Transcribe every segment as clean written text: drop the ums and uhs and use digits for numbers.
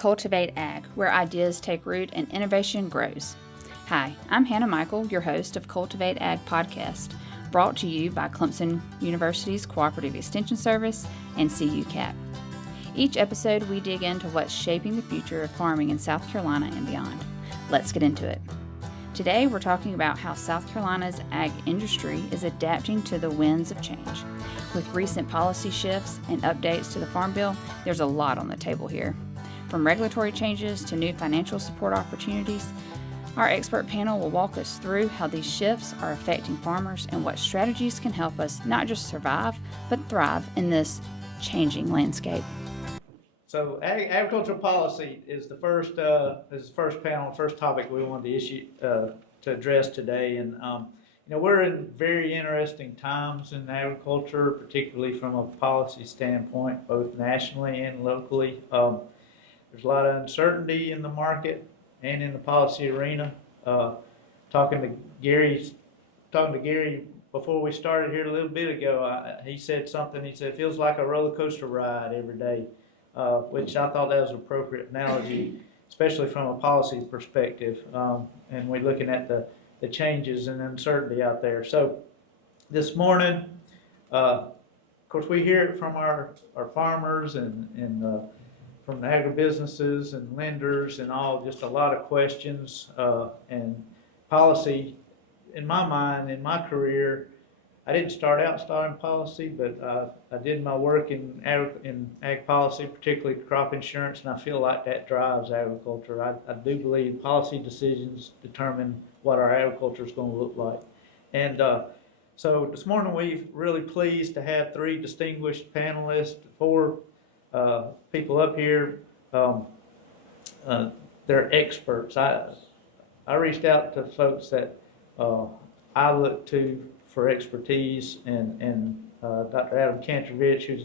Cultivate Ag, where ideas take root and innovation grows. Hi, I'm Hannah Michael, your host of Cultivate Ag podcast, brought to you by Clemson University's Cooperative Extension Service and CUCAP. Each episode, we dig into what's shaping the future of farming in South Carolina and beyond. Let's get into it. Today, we're talking about how South Carolina's ag industry is adapting to the winds of change. With recent policy shifts and updates to the Farm Bill, there's a lot on the table here. From regulatory changes to new financial support opportunities, our expert panel will walk us through how these shifts are affecting farmers and what strategies can help us not just survive, but thrive in this changing landscape. So agricultural policy is the first panel, first topic we wanted to address today. And we're in very interesting times in agriculture, particularly from a policy standpoint, both nationally and locally. There's a lot of uncertainty in the market and in the policy arena. Talking to Gary before we started here a little bit ago, he said something. He said it feels like a roller coaster ride every day. Which I thought that was an appropriate analogy, especially from a policy perspective, and we're looking at the changes and uncertainty out there. So this morning, of course, we hear it from our farmers and from the agribusinesses and lenders and all, just a lot of questions and policy. In my mind, in my career, I didn't start out studying policy, but I did my work in ag policy, particularly crop insurance, and I feel like that drives agriculture. I do believe policy decisions determine what our agriculture is going to look like. And so this morning we're really pleased to have three distinguished panelists, four people up here. They're experts. I reached out to folks that I look to for expertise, and Dr. Adam Kantrovich, who's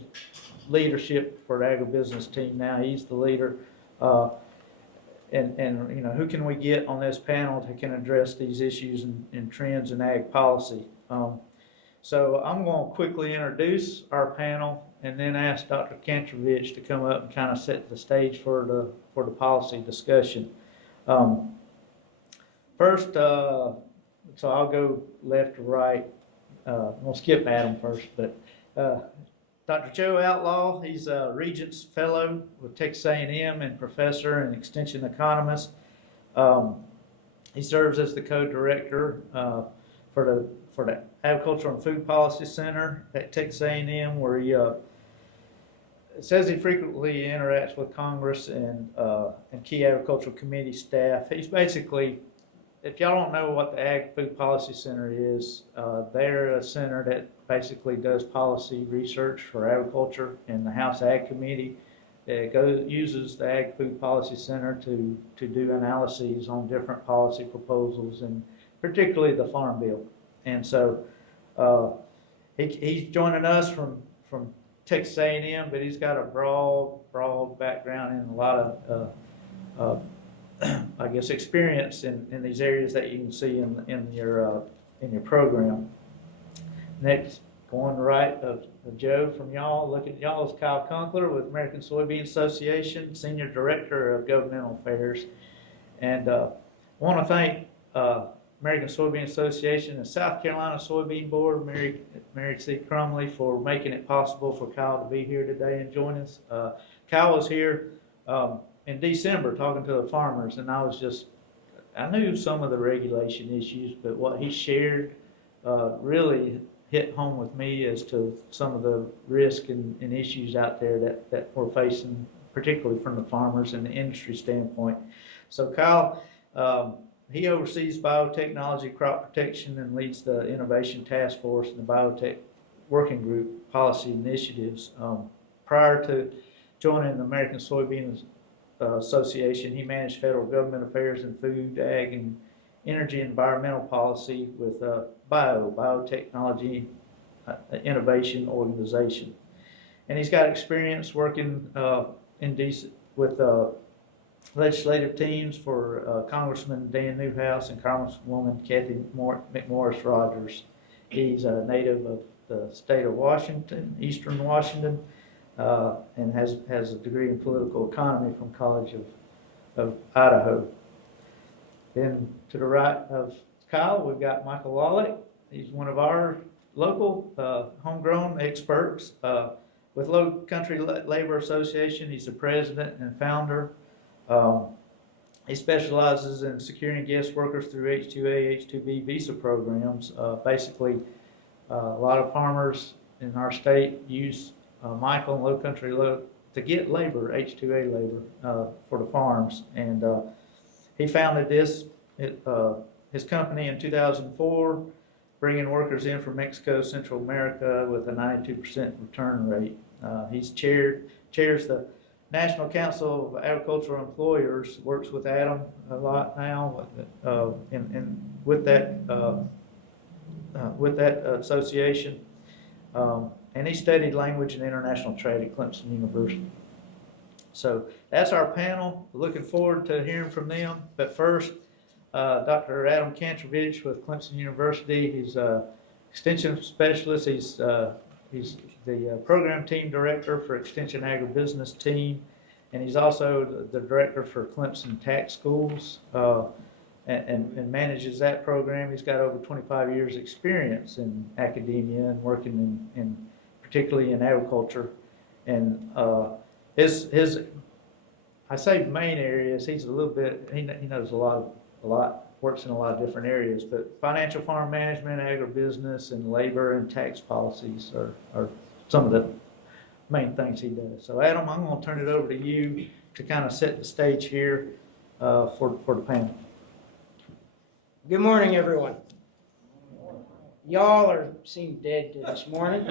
leadership for the agribusiness team now. He's the leader. And who can we get on this panel that can address these issues and trends in ag policy? So I'm going to quickly introduce our panel and then ask Dr. Kantrovich to come up and kind of set the stage for the policy discussion. First, so I'll go left to right. We'll skip Adam first, but Dr. Joe Outlaw, he's a Regents Fellow with Texas A&M and professor and extension economist. He serves as the co-director for the Agricultural and Food Policy Center at Texas A&M, where he it says he frequently interacts with Congress and key agricultural committee staff. He's basically, if y'all don't know what the Ag Food Policy Center is, they're a center that basically does policy research for agriculture, and the House Ag Committee uses the Ag Food Policy Center to do analyses on different policy proposals, and particularly the Farm Bill. And so he's joining us from Texas A&M, but he's got a broad background in a lot of I guess experience in these areas that you can see in your program. Next, going right of Joe from y'all. Look at y'all is Kyle Conkler with American Soybean Association, Senior Director of Governmental Affairs. And I want to thank American Soybean Association and South Carolina Soybean Board, Mary C. Crumley, for making it possible for Kyle to be here today and join us. Kyle was here in December talking to the farmers, and I knew some of the regulation issues, but what he shared really hit home with me as to some of the risk and issues out there that we're facing, particularly from the farmers and the industry standpoint. So Kyle, he oversees biotechnology, crop protection, and leads the Innovation Task Force and the Biotech Working Group policy initiatives. Prior to joining the American Soybean Association, he managed federal government affairs in food, ag, and energy and environmental policy with biotechnology innovation organization. And he's got experience working with legislative teams for Congressman Dan Newhouse and Congresswoman Kathy McMorris Rogers. He's a native of the state of Washington, Eastern Washington, and has a degree in political economy from College of Idaho. Then to the right of Kyle, we've got Michael Wallach. He's one of our local homegrown experts with Low Country Labor Association. He's the president and founder. He specializes in securing guest workers through H-2A, H-2B visa programs. Basically, a lot of farmers in our state use Michael and Low Country to get labor, H-2A labor, for the farms. And he founded his company in 2004, bringing workers in from Mexico, Central America with a 92% return rate. He's chairs the National Council of Agricultural Employers, works with Adam a lot now, and with that association. And he studied language and international trade at Clemson University. So that's our panel. Looking forward to hearing from them. But first, Dr. Adam Kantrovich with Clemson University. He's an extension specialist. He's the program team director for Extension Agribusiness team, and he's also the director for Clemson Tax Schools and manages that program. He's got over 25 years experience in academia and working in particularly in agriculture. And his I say main areas, he's a little bit, he knows a lot, works in a lot of different areas, but financial farm management, agribusiness, and labor and tax policies are some of the main things he does. So Adam, I'm going to turn it over to you to kind of set the stage here for the panel. Good morning, everyone. Y'all seem dead to this morning.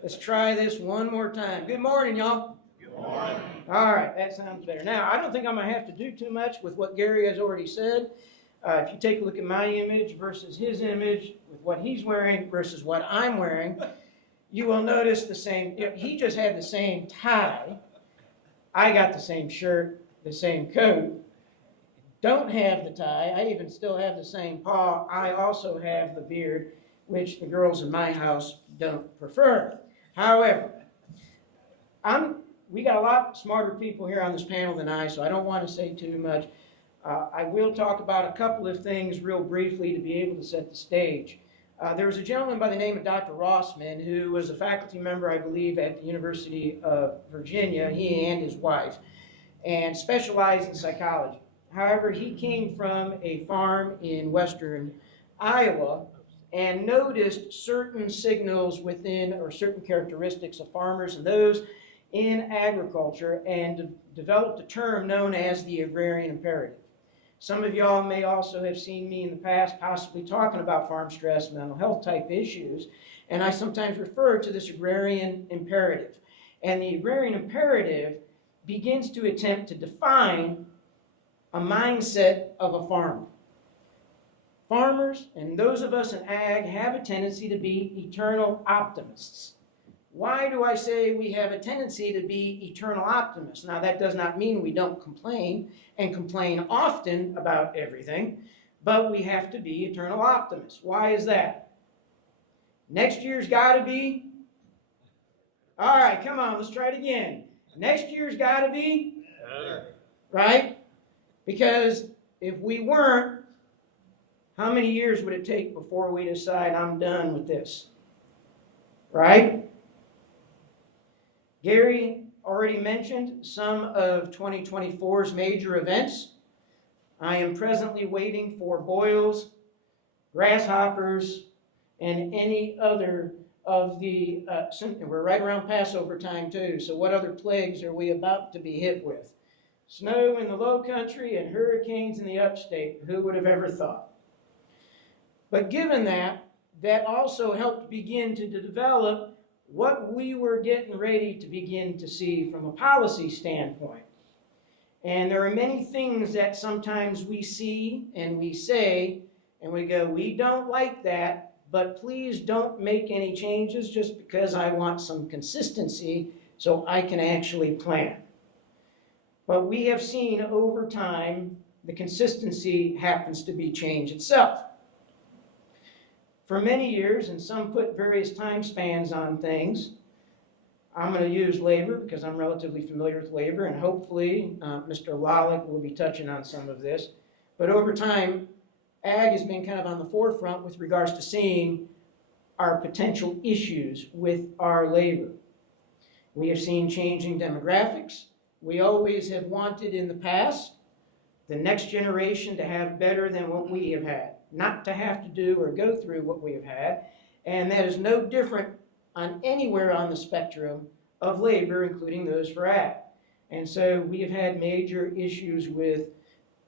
Let's try this one more time. Good morning, y'all. Good morning. All right, that sounds better. Now, I don't think I'm going to have to do too much with what Gary has already said. If you take a look at my image versus his image, with what he's wearing versus what I'm wearing, you will notice the same. He just had the same tie. I got the same shirt, the same coat. Don't have the tie. I even still have the same paw. I also have the beard, which the girls in my house don't prefer. However, we got a lot smarter people here on this panel than I, so I don't want to say too much. I will talk about a couple of things real briefly to be able to set the stage. There was a gentleman by the name of Dr. Rossman who was a faculty member, I believe, at the University of Virginia, he and his wife, and specialized in psychology. However, he came from a farm in western Iowa and noticed certain signals within, or certain characteristics of farmers and those in agriculture, and developed a term known as the agrarian imperative. Some of y'all may also have seen me in the past possibly talking about farm stress, mental health type issues, and I sometimes refer to this agrarian imperative. And the agrarian imperative begins to attempt to define a mindset of a farmer. Farmers, and those of us in ag, have a tendency to be eternal optimists. Why do I say we have a tendency to be eternal optimists? Now, that does not mean we don't complain, and complain often about everything, but we have to be eternal optimists. Why is that? Next year's got to be... All right, come on, let's try it again. Next year's got to be... Right? Because if we weren't, how many years would it take before we decide I'm done with this? Right? Gary already mentioned some of 2024's major events. I am presently waiting for boils, grasshoppers, and any other of the, we're right around Passover time too, so what other plagues are we about to be hit with? Snow in the low country and hurricanes in the upstate. Who would have ever thought? But given that, that also helped begin to develop what we were getting ready to begin to see from a policy standpoint. And there are many things that sometimes we see and we say, and we go, we don't like that, but please don't make any changes just because I want some consistency so I can actually plan. But we have seen over time, the consistency happens to be change itself. For many years, and some put various time spans on things, I'm going to use labor because I'm relatively familiar with labor, and hopefully Mr. Lalick will be touching on some of this. But over time, ag has been kind of on the forefront with regards to seeing our potential issues with our labor. We have seen changing demographics. We always have wanted in the past the next generation to have better than what we have had, not to have to do or go through what we have had. And that is no different on anywhere on the spectrum of labor, including those for ag. And so we have had major issues with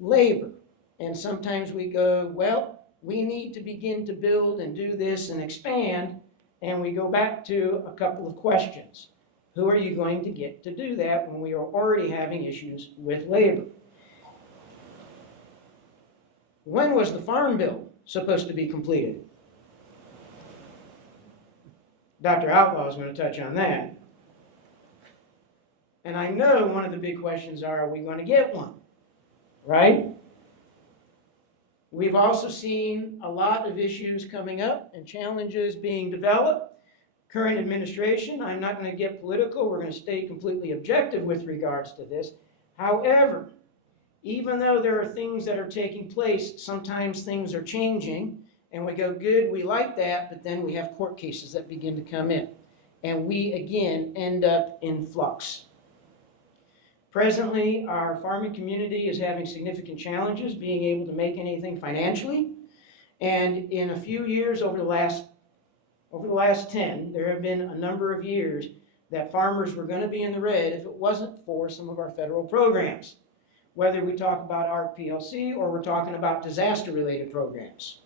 labor. And sometimes we go, well, we need to begin to build and do this and expand. And we go back to a couple of questions. Who are you going to get to do that when we are already having issues with labor? When was the Farm Bill supposed to be completed? Dr. Outlaw is going to touch on that. And I know one of the big questions are we going to get one? Right? We've also seen a lot of issues coming up and challenges being developed. Current administration, I'm not going to get political, we're going to stay completely objective with regards to this. However, even though there are things that are taking place, sometimes things are changing, and we go, good, we like that, but then we have court cases that begin to come in. And we, again, end up in flux. Presently, our farming community is having significant challenges being able to make anything financially. And in a few years, over the last 10, there have been a number of years that farmers were going to be in the red if it wasn't for some of our federal programs. Whether we talk about our PLC or we're talking about disaster-related programs.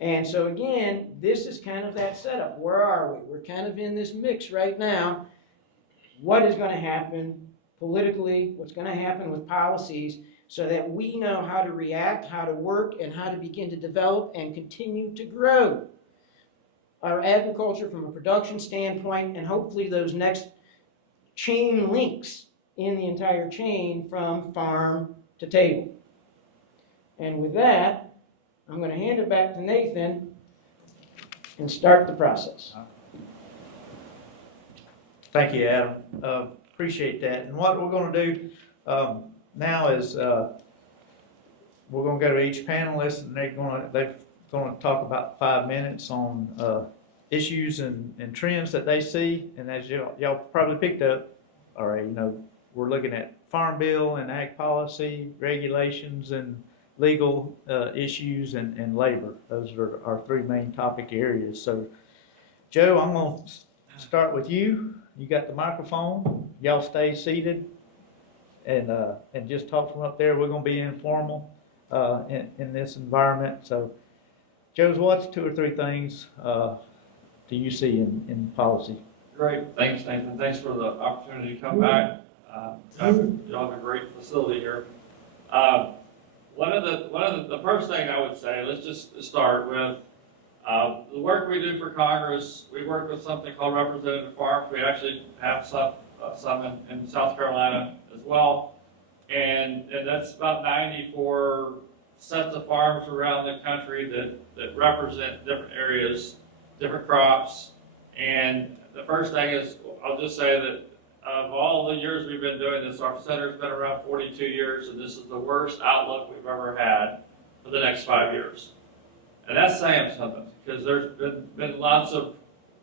And so again, this is kind of that setup. Where are we? We're kind of in this mix right now. What is going to happen politically? What's going to happen with policies so that we know how to react, how to work, and how to begin to develop and continue to grow our agriculture from a production standpoint, and hopefully those next chain links in the entire chain from farm to table. And with that, I'm going to hand it back to Nathan and start the process. Thank you, Adam. Appreciate that. And what we're going to do now is we're going to go to each panelist, and they're going to talk about 5 minutes on issues and trends that they see. And as y'all probably picked up, all right, we're looking at Farm Bill and ag policy, regulations and legal issues, and labor. Those are our 3 main topic areas. So, Joe, I'm going to start with you. You got the microphone. Y'all stay seated and just talk from up there. We're going to be informal in this environment. So, Joe, what's 2 or 3 things do you see in policy? Great, thanks, Nathan. Thanks for the opportunity to come back. Y'all have a great facility here. The first thing I would say, let's just start with the work we do for Congress. We work with something called Representative Farms. We actually have some in South Carolina as well, and that's about 94 sets of farms around the country that represent different areas, different crops. And the first thing is, I'll just say that of all the years we've been doing this, our center's been around 42 years, and this is the worst outlook we've ever had for the next 5 years. And that's saying something, because there's been lots of,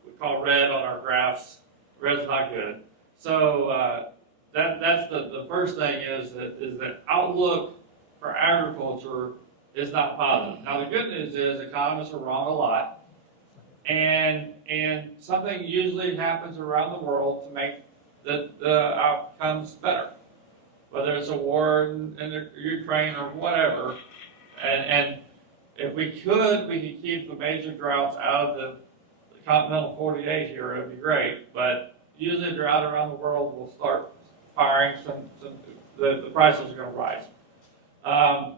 we call red on our graphs. Red's not good. So that's the first thing is that outlook for agriculture is not positive. Now the good news is economists are wrong a lot. And something usually happens around the world to make the outcomes better, whether it's a war in Ukraine or whatever. And if we could keep the major droughts out of the continental 48 here, it would be great. But usually a drought around the world will start firing the prices are going to rise.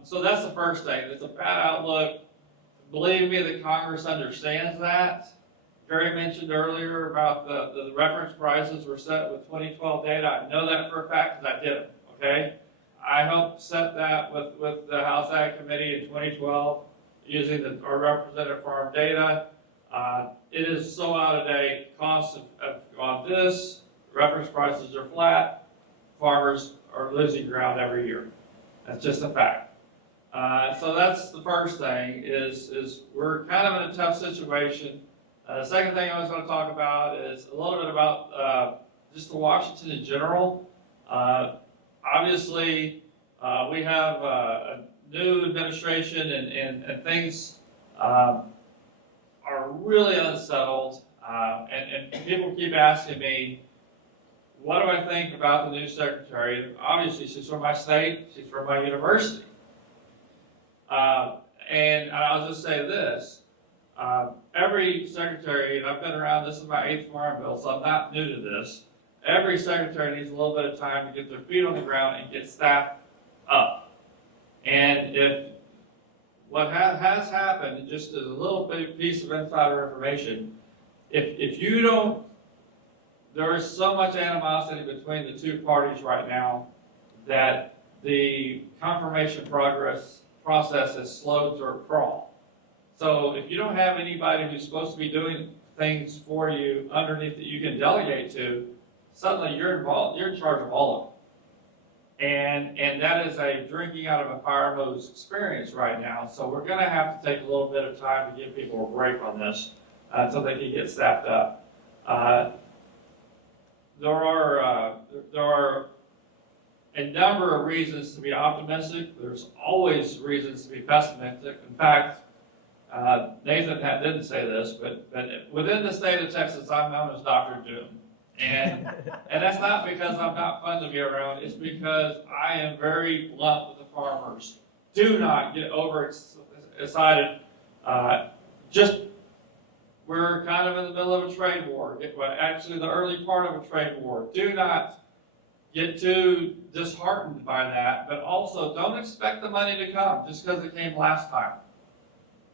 So that's the first thing. It's a bad outlook. Believe me, the Congress understands that. Jerry mentioned earlier about the reference prices were set with 2012 data. I know that for a fact because I did it, okay? I helped set that with the House Ag Committee in 2012 using our representative farm data. It is so out of date. Costs have gone this, reference prices are flat, farmers are losing ground every year. That's just a fact. So that's the first thing, is we're kind of in a tough situation. The second thing I was going to talk about is a little bit about just the Washington in general. Obviously, we have a new administration and things are really unsettled. And people keep asking me, what do I think about the new secretary? Obviously, she's from my state, she's from my university. And I'll just say this, every secretary, and I've been around, this is my 8th farm bill, so I'm not new to this. Every secretary needs a little bit of time to get their feet on the ground and get staff up. And if what has happened, just as a little bit piece of insider information, if you don't, there is so much animosity between the two parties right now that the confirmation process is slow to a crawl. So if you don't have anybody who's supposed to be doing things for you underneath that you can delegate to, suddenly you're involved, you're in charge of all of it. And that is a drinking out of a fire hose experience right now. So we're going to have to take a little bit of time to give people a break on this so they can get staffed up. There are a number of reasons to be optimistic. There's always reasons to be pessimistic. In fact, Nathan didn't say this, but within the state of Texas, I'm known as Dr. Doom. And that's not because I'm not fun to be around. It's because I am very blunt with the farmers. Do not get overexcited. We're kind of in the middle of a trade war. Actually, the early part of a trade war. Do not get too disheartened by that, but also don't expect the money to come just because it came last time.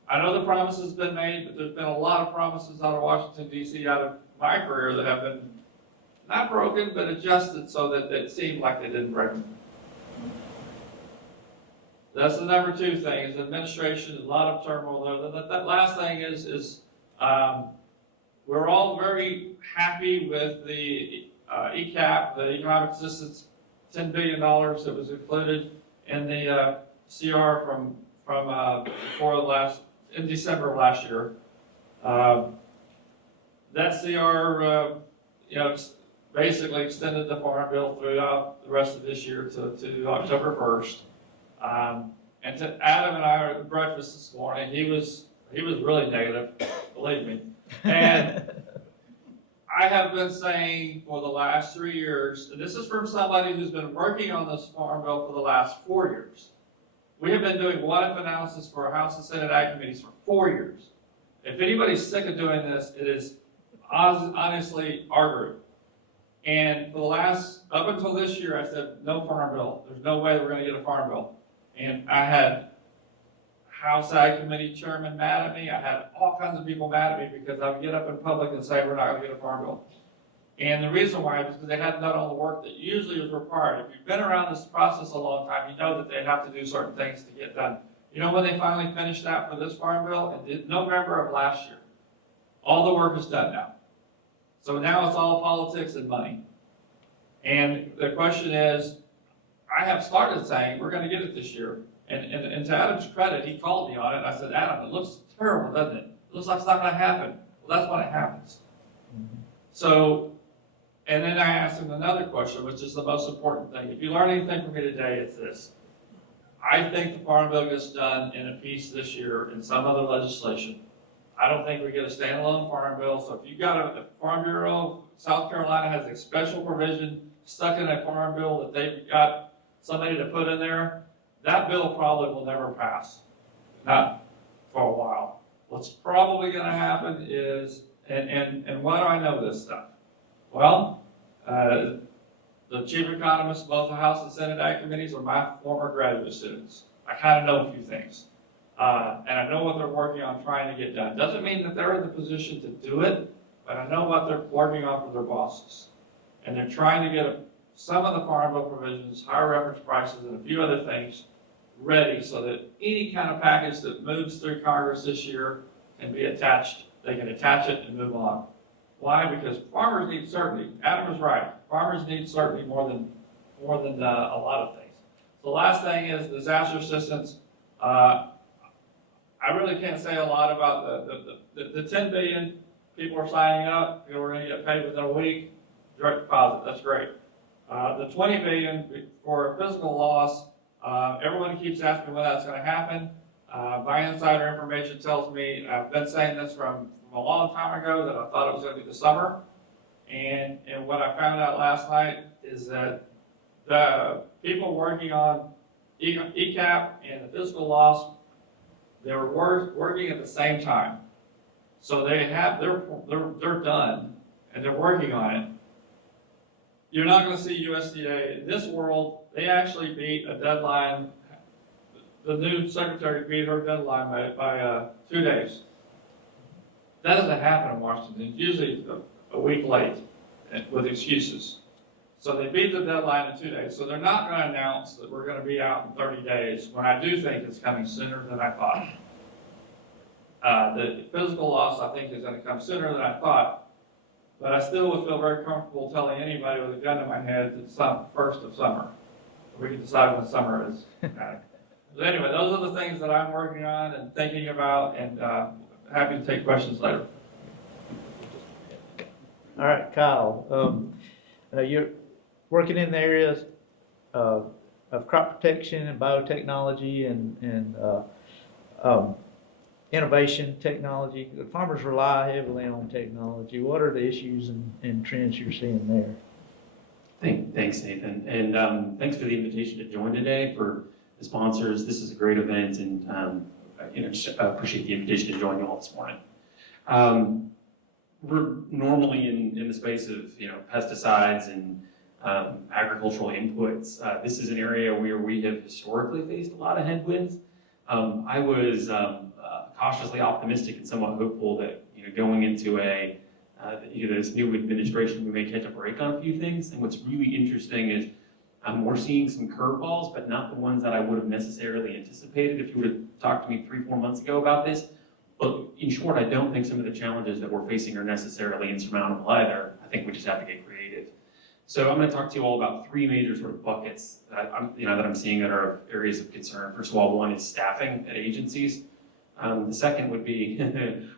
I know the promise has been made, but there's been a lot of promises out of Washington, D.C., out of my career that have been not broken, but adjusted so that it seemed like they didn't break them. That's the number 2 thing, is administration, a lot of turmoil there. That last thing is we're all very happy with the ECAP, the Economic Assistance, $10 billion that was included in the CR from in December of last year. That CR, basically extended the farm bill throughout the rest of this year to October 1st. And to Adam and I were at breakfast this morning, he was really negative, believe me. And I have been saying for the last 3 years, and this is from somebody who's been working on this farm bill for the last 4 years. We have been doing what-if analysis for our House and Senate Ag committees for 4 years. If anybody's sick of doing this, it is honestly our group. And for the up until this year, I said, no farm bill. There's no way we're going to get a farm bill. And I had House Ag Committee chairman mad at me. I had all kinds of people mad at me because I would get up in public and say we're not going to get a farm bill. And the reason why is because they hadn't done all the work that usually is required. If you've been around this process a long time, you know that they have to do certain things to get done. You know when they finally finished that for this farm bill? In November of last year. All the work is done now. So now it's all politics and money. And the question is, I have started saying we're going to get it this year. And to Adam's credit, he called me on it. I said, Adam, it looks terrible, doesn't it? It looks like it's not going to happen. Well, that's when it happens. So, and then I asked him another question, which is the most important thing. If you learn anything from me today, it's this. I think the Farm Bill gets done in a piece this year in some other legislation. I don't think we get a standalone Farm Bill. So if you've got the Farm Bureau, South Carolina has a special provision stuck in a Farm Bill that they've got somebody to put in there, that bill probably will never pass. Not for a while. What's probably going to happen is, and why do I know this stuff? Well, the chief economists, both the House and Senate Ag committees, are my former graduate students. I kind of know a few things. And I know what they're working on trying to get done. Doesn't mean that they're in the position to do it, but I know what they're working on for their bosses. And they're trying to get some of the Farm Bill provisions, higher reference prices, and a few other things ready so that any kind of package that moves through Congress this year can be attached. They can attach it and move on. Why? Because farmers need certainty. Adam is right. Farmers need certainty more than a lot of things. So the last thing is disaster assistance. I really can't say a lot about the 10 billion people are signing up. You know, we're going to get paid within a week. Direct deposit. That's great. The 20 billion for physical loss. Everyone keeps asking when that's going to happen. My insider information tells me, I've been saying this from a long time ago, that I thought it was going to be the summer. And what I found out last night is that the people working on ECAP and the physical loss, they were working at the same time. So they're done and they're working on it. You're not going to see USDA in this world. They actually beat a deadline. The new secretary beat her deadline by 2 days. That doesn't happen in Washington. It's usually a week late with excuses. So they beat the deadline in 2 days. So they're not going to announce that we're going to be out in 30 days, when I do think it's coming sooner than I thought. The physical loss, I think, is going to come sooner than I thought. But I still would feel very comfortable telling anybody with a gun to my head that it's the first of summer. We can decide when summer is. But anyway, those are the things that I'm working on and thinking about, and happy to take questions later. All right, Kyle, you're working in the areas of crop protection and biotechnology and innovation technology. The farmers rely heavily on technology. What are the issues and trends you're seeing there? Thanks, Nathan, and thanks for the invitation to join today. For the sponsors, this is a great event, and just appreciate the invitation to join you all this morning. We're normally in the space of pesticides and agricultural inputs. This is an area where we have historically faced a lot of headwinds. I was cautiously optimistic and somewhat hopeful that going into this new administration, we may catch a break on a few things. And what's really interesting is we're seeing some curveballs, but not the ones that I would have necessarily anticipated if you would have talked to me 3-4 months ago about this. But in short, I don't think some of the challenges that we're facing are necessarily insurmountable either. I think we just have to get creative. So I'm going to talk to you all about 3 major sort of buckets that I'm seeing that are areas of concern. First of all, one is staffing at agencies. The second would be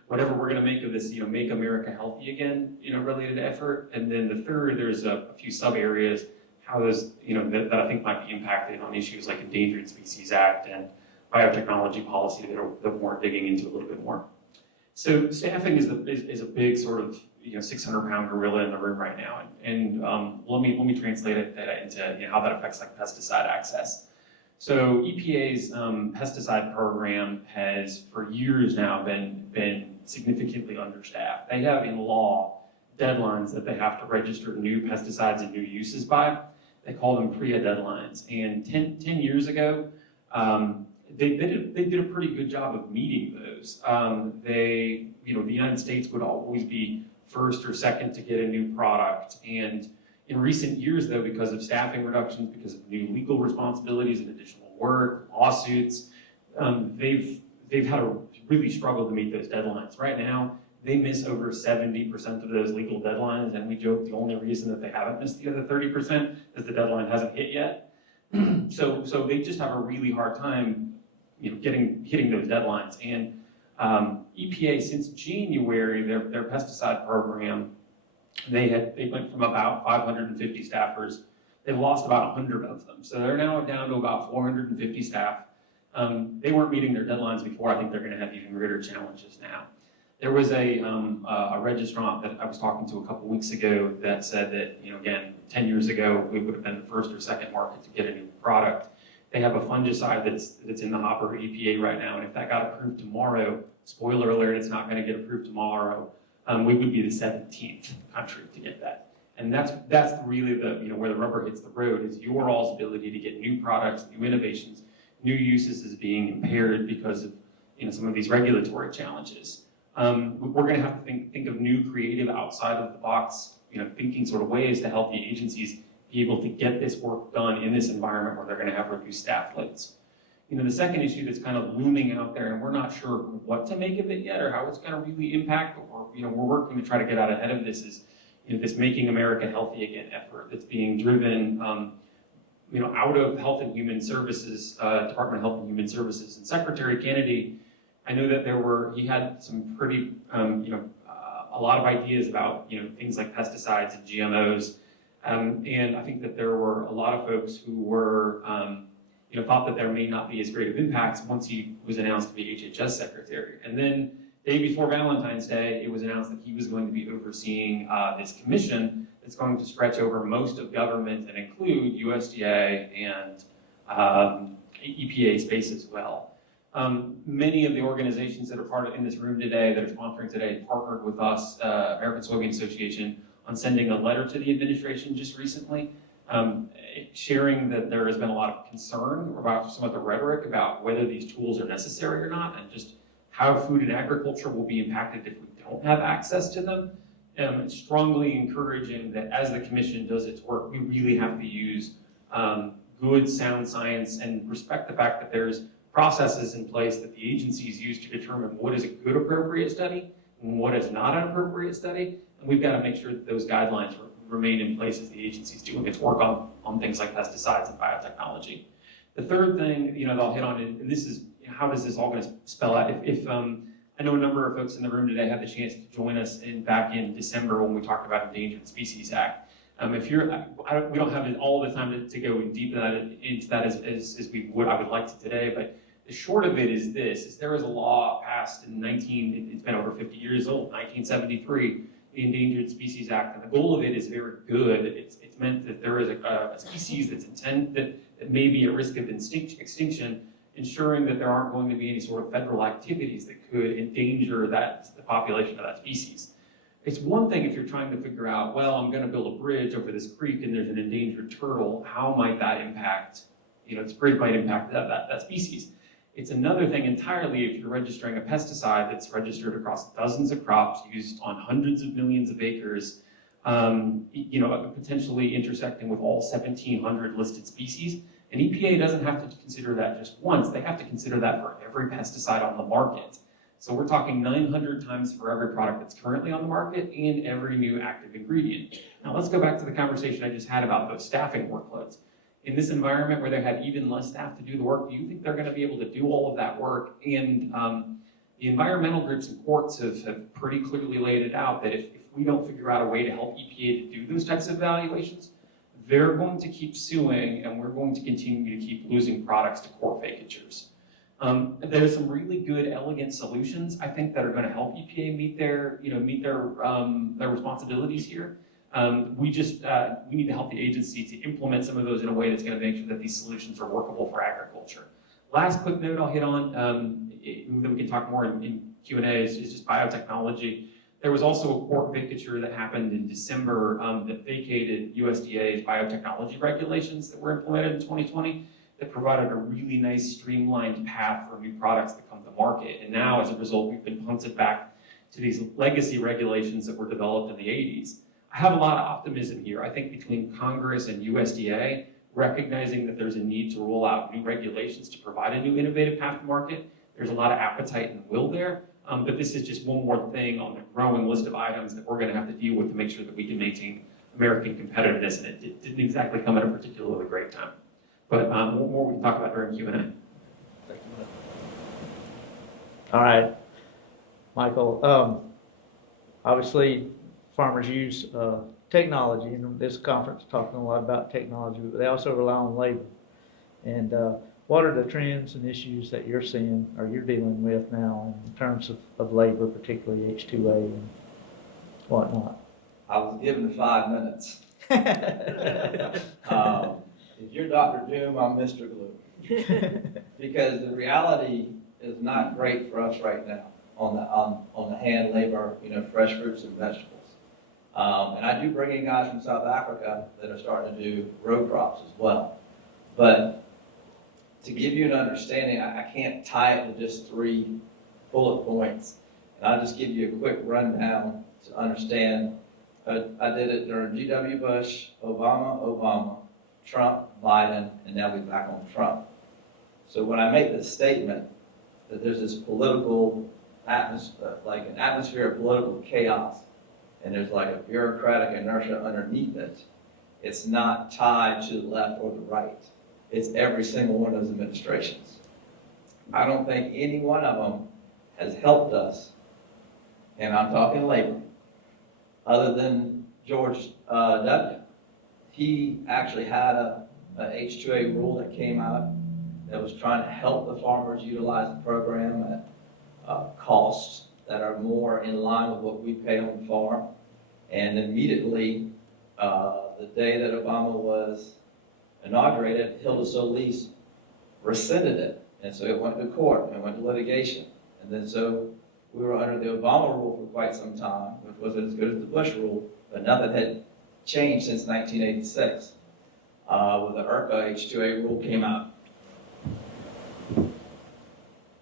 whatever we're going to make of this, Make America Healthy Again, related effort. And then the third, there's a few sub areas, how those, that I think might be impacted on issues like Endangered Species Act and biotechnology policy that we're digging into a little bit more. So staffing is a big sort of 600-pound gorilla in the room right now, and let me translate that into how that affects like pesticide access. So EPA's pesticide program has for years now been significantly understaffed. They have in law deadlines that they have to register new pesticides and new uses by. They call them PREA deadlines. And 10 years ago, they did a pretty good job of meeting those. The United States would always be first or second to get a new product. And in recent years, though, because of staffing reductions, because of new legal responsibilities and additional work, lawsuits, they've had to really struggle to meet those deadlines. Right now, they miss over 70% of those legal deadlines, and we joke the only reason that they haven't missed the other 30% is the deadline hasn't hit yet. So they just have a really hard time, hitting those deadlines. And EPA, since January, their pesticide program, they went from about 550 staffers. They've lost about 100 of them. So they're now down to about 450 staff. They weren't meeting their deadlines before. I think they're going to have even greater challenges now. There was a registrant that I was talking to a couple weeks ago that said that, again, 10 years ago, we would have been the first or second market to get a new product. They have a fungicide that's in the hopper of EPA right now, and if that got approved tomorrow, spoiler alert, it's not going to get approved tomorrow, we would be the 17th country to get that. And that's really where the rubber hits the road, is your all's ability to get new products, new innovations, new uses is being impaired because of some of these regulatory challenges. We're going to have to think of new, creative, outside of the box, thinking sort of ways to help the agencies be able to get this work done in this environment where they're going to have reduced staff loads. The second issue that's kind of looming out there, and we're not sure what to make of it yet or how it's going to really impact, or we're working to try to get out ahead of this, is this Making America Healthy Again effort that's being driven out of Health and Human Services, Department of Health and Human Services, and Secretary Kennedy. I know that he had some pretty a lot of ideas about things like pesticides and GMOs, and I think that there were a lot of folks who were thought that there may not be as great of impacts once he was announced to be HHS Secretary. And then day before Valentine's Day, it was announced that he was going to be overseeing this commission that's going to stretch over most of government and include USDA and EPA space as well. Many of the organizations that are in this room today, that are sponsoring today, partnered with us, American Soybean Association, on sending a letter to the administration just recently, sharing that there has been a lot of concern about some of the rhetoric about whether these tools are necessary or not, and just how food and agriculture will be impacted if we don't have access to them. Strongly encouraging that as the commission does its work, we really have to use good, sound science and respect the fact that there's processes in place that the agencies use to determine what is a good appropriate study and what is not an appropriate study. And we've got to make sure that those guidelines remain in place as the agency's doing its work on things like pesticides and biotechnology. The third thing that I'll hit on, and this is how does this all going to spell out? If I know a number of folks in the room today had the chance to join us back in December when we talked about Endangered Species Act. We don't have all the time to go into that as I would like to today, but the short of it is this: there was a law passed in it's been over 50 years old, 1973, the Endangered Species Act, and the goal of it is very good. It's meant that there is a species that may be at risk of extinction, ensuring that there aren't going to be any sort of federal activities that could endanger the population of that species. It's one thing if you're trying to figure out, well, I'm going to build a bridge over this creek and there's an endangered turtle. How might that impact, this bridge might impact that species. It's another thing entirely if you're registering a pesticide that's registered across dozens of crops used on hundreds of millions of acres, potentially intersecting with all 1,700 listed species. And EPA doesn't have to consider that just once, they have to consider that for every pesticide on the market. So we're talking 900 times for every product that's currently on the market and every new active ingredient. Now let's go back to the conversation I just had about those staffing workloads. In this environment where they have even less staff to do the work, do you think they're going to be able to do all of that work? And the environmental groups and courts have pretty clearly laid it out that if we don't figure out a way to help EPA to do those types of evaluations, they're going to keep suing and we're going to continue to keep losing products to court vacatures. There's some really good, elegant solutions, I think, that are going to help EPA meet their responsibilities here. We need to help the agency to implement some of those in a way that's going to make sure that these solutions are workable for agriculture. Last quick note I'll hit on, then we can talk more in Q&A, is just biotechnology. There was also a court vacature that happened in December that vacated USDA's biotechnology regulations that were implemented in 2020 that provided a really nice streamlined path for new products that come to market. And now, as a result, we've been punted back to these legacy regulations that were developed in the 80s. I have a lot of optimism here. I think between Congress and USDA, recognizing that there's a need to roll out new regulations to provide a new innovative path to market, there's a lot of appetite and will there. But this is just one more thing on the growing list of items that we're going to have to deal with to make sure that we can maintain American competitiveness, and it didn't exactly come at a particularly great time. But more we can talk about during Q&A. All right, Michael. Obviously, farmers use technology, and this conference is talking a lot about technology, but they also rely on labor. And what are the trends and issues that you're seeing or you're dealing with now in terms of labor, particularly H2A and whatnot? I was given 5 minutes. If you're Dr. Doom, I'm Mr. Gloom. Because the reality is not great for us right now on the hand labor, fresh fruits and vegetables. And I do bring in guys from South Africa that are starting to do row crops as well. But to give you an understanding, I can't tie it to just 3 bullet points. And I'll just give you a quick rundown to understand. I did it during G.W. Bush, Obama, Trump, Biden, and now we're back on Trump. So when I make this statement that there's this political atmosphere, like an atmosphere of political chaos, and there's like a bureaucratic inertia underneath it, it's not tied to the left or the right. It's every single one of those administrations. I don't think any one of them has helped us, and I'm talking labor, other than George W. He actually had a H-2A rule that came out that was trying to help the farmers utilize the program at costs that are more in line with what we pay on the farm. And immediately, the day that Obama was inaugurated, Hilda Solis rescinded it. And so it went to court and went to litigation. And then so we were under the Obama rule for quite some time, which wasn't as good as the Bush rule, but nothing had changed since 1986. When the IRCA H-2A rule came out.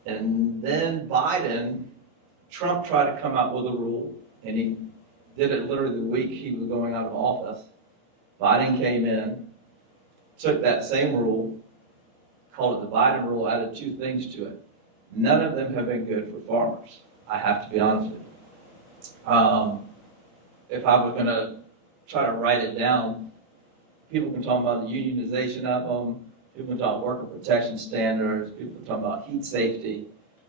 And then Trump tried to come out with a rule, and he did it literally the week he was going out of office. Biden came in, took that same rule, called it the Biden rule, added two things to it. None of them have been good for farmers, I have to be honest with you. If I was going to try to write it down, people can talk about the unionization of them, people can talk worker protection standards, people can talk about heat safety,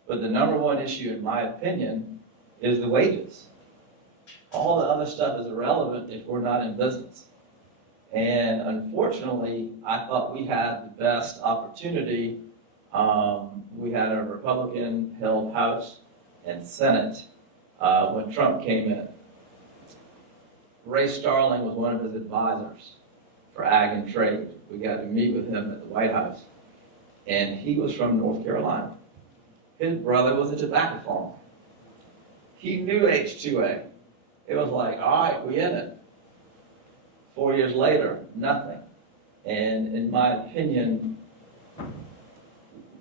but the number one issue, in my opinion, is the wages. All the other stuff is irrelevant if we're not in business. And unfortunately, I thought we had the best opportunity. We had a Republican-held House and Senate when Trump came in. Ray Starling was one of his advisors for ag and trade. We got to meet with him at the White House. And he was from North Carolina. His brother was a tobacco farmer. He knew H-2A. It was like, all right, we in it. 4 years later, nothing. And in my opinion,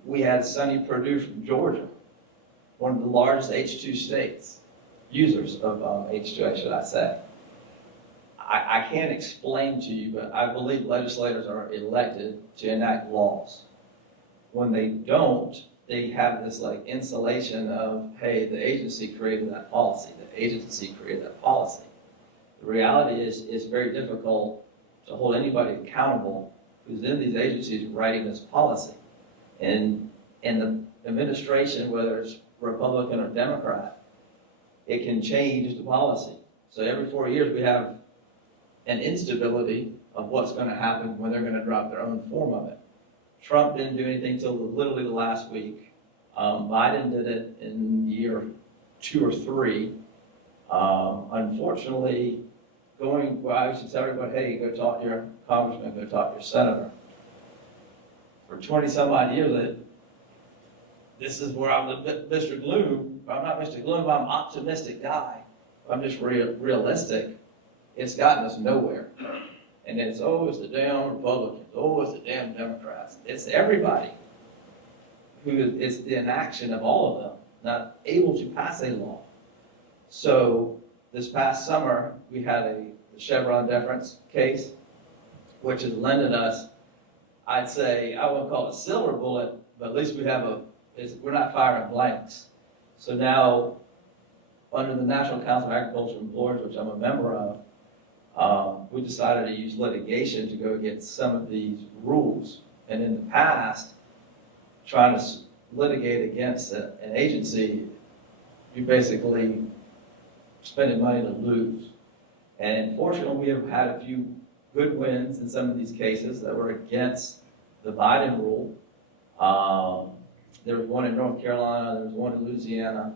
we had Sonny Perdue from Georgia, one of the largest H-2 states, users of H-2A, should I say. I can't explain to you, but I believe legislators are elected to enact laws. When they don't, they have this like insulation of, hey, the agency created that policy. The agency created that policy. The reality is it's very difficult to hold anybody accountable who's in these agencies writing this policy. And the administration, whether it's Republican or Democrat, it can change the policy. So every 4 years we have an instability of what's going to happen when they're going to drop their own form of it. Trump didn't do anything until literally the last week. Biden did it in year 2 or 3. Unfortunately, I used to tell everybody, hey, go talk to your congressman, go talk to your senator. For 20 some odd years, this is where I'm Mr. Gloom. I'm not Mr. Gloom, I'm an optimistic guy. I'm just realistic. It's gotten us nowhere. And it's always the damn Republicans, always the damn Democrats. It's everybody who is the inaction of all of them, not able to pass a law. So this past summer, we had the Chevron deference case, which has lended us, I'd say, I wouldn't call it a silver bullet, but at least we have we're not firing blanks. So now, under the National Council of Agricultural Employers, which I'm a member of, we decided to use litigation to go against some of these rules. And in the past, trying to litigate against an agency, you basically spending money to lose. And unfortunately, we have had a few good wins in some of these cases that were against the Biden rule. There was one in North Carolina, there was one in Louisiana,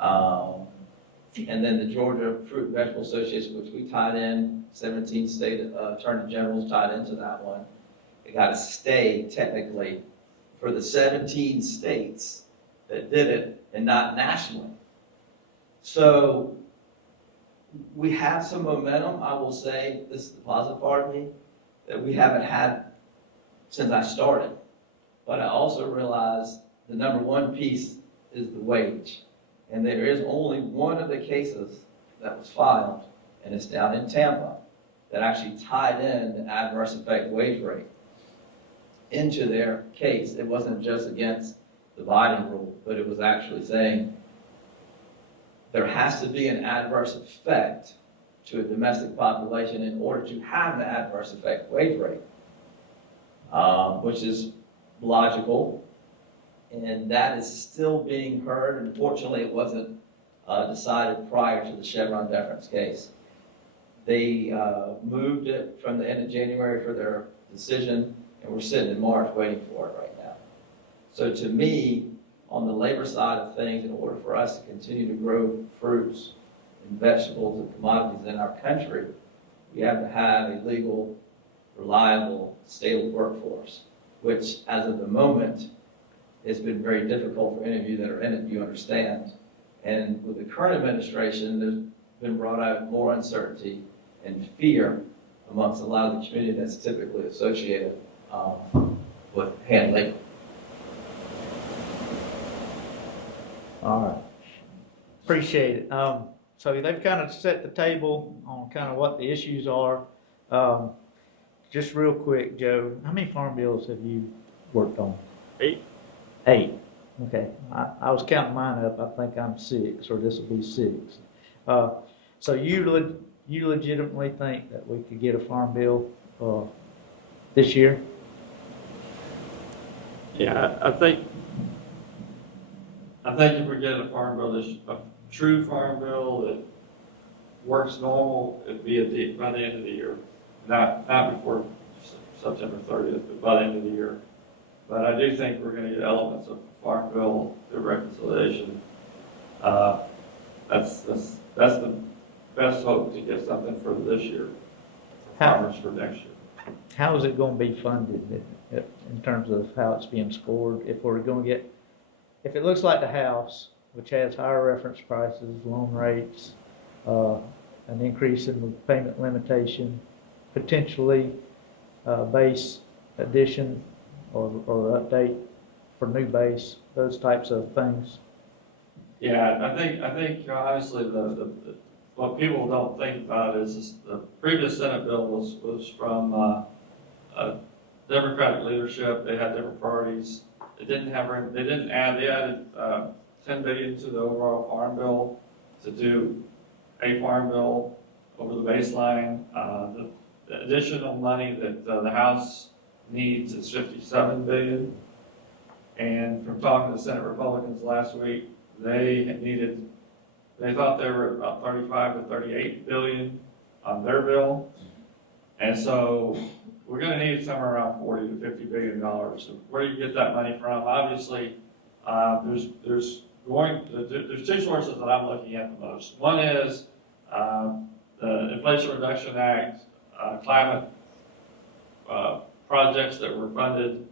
and then the Georgia Fruit and Vegetable Association, which we tied in, 17 state attorney generals tied into that one. It got a stay, technically, for the 17 states that did it, and not nationally. So we have some momentum, I will say, this is the positive part of me, that we haven't had since I started. But I also realize the number one piece is the wage. And there is only one of the cases that was filed, and it's down in Tampa, that actually tied in the adverse effect wage rate. into their case. It wasn't just against the Biden rule, but it was actually saying there has to be an adverse effect to a domestic population in order to have an adverse effect wage rate, which is logical, and that is still being heard. Unfortunately, it wasn't decided prior to the Chevron deference case. They moved it from the end of January for their decision, and we're sitting in March waiting for it right now. So to me, on the labor side of things, in order for us to continue to grow fruits and vegetables and commodities in our country, we have to have a legal, reliable, stable workforce, which as of the moment has been very difficult for any of you that are in it, you understand. And with the current administration, there's been brought out more uncertainty and fear amongst a lot of the community that's typically associated with hand labor. All right. Appreciate it. So they've kind of set the table on kind of what the issues are. Just real quick, Joe, how many farm bills have you worked on? 8. 8. Okay. I was counting mine up. I think I'm 6, or this will be 6. So you legitimately think that we could get a farm bill this year? Yeah, I think if we get a farm bill, a true farm bill that works normal, it'd be by the end of the year. Not before September 30th, but by the end of the year. But I do think we're going to get elements of the farm bill through reconciliation. That's the best hope to get something for this year, farmers for next year. How is it going to be funded in terms of how it's being scored? If we're going to get, if it looks like the House, which has higher reference prices, loan rates, an increase in the payment limitation, potentially base addition or update for new base, those types of things. Yeah, I think honestly, what people don't think about is the previous Senate bill was from Democratic leadership. They had different priorities. They added 10 billion to the overall farm bill to do a farm bill over the baseline. The additional money that the House needs is 57 billion. And from talking to Senate Republicans last week, they thought they were about 35 to 38 billion on their bill. And so we're going to need somewhere around 40 to 50 billion dollars. So where do you get that money from? Obviously, there's two sources that I'm looking at the most. One is the Inflation Reduction Act, climate projects that were funded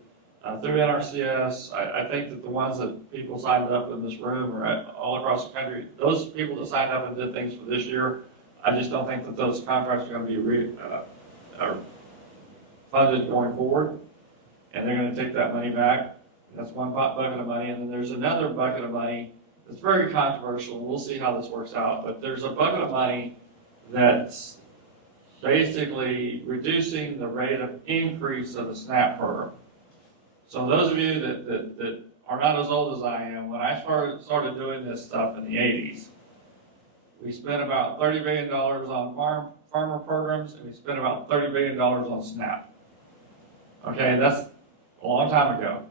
through NRCS. I think that the ones that people signed up in this room or all across the country, those people that signed up and did things for this year, I just don't think that those contracts are going to be funded going forward, and they're going to take that money back. That's one bucket of money, and then there's another bucket of money that's very controversial, and we'll see how this works out, but there's a bucket of money that's basically reducing the rate of increase of the SNAP program. So those of you that are not as old as I am, when I started doing this stuff in the 80s, we spent about $30 billion on farmer programs, and we spent about $30 billion on SNAP. Okay, that's a long time ago.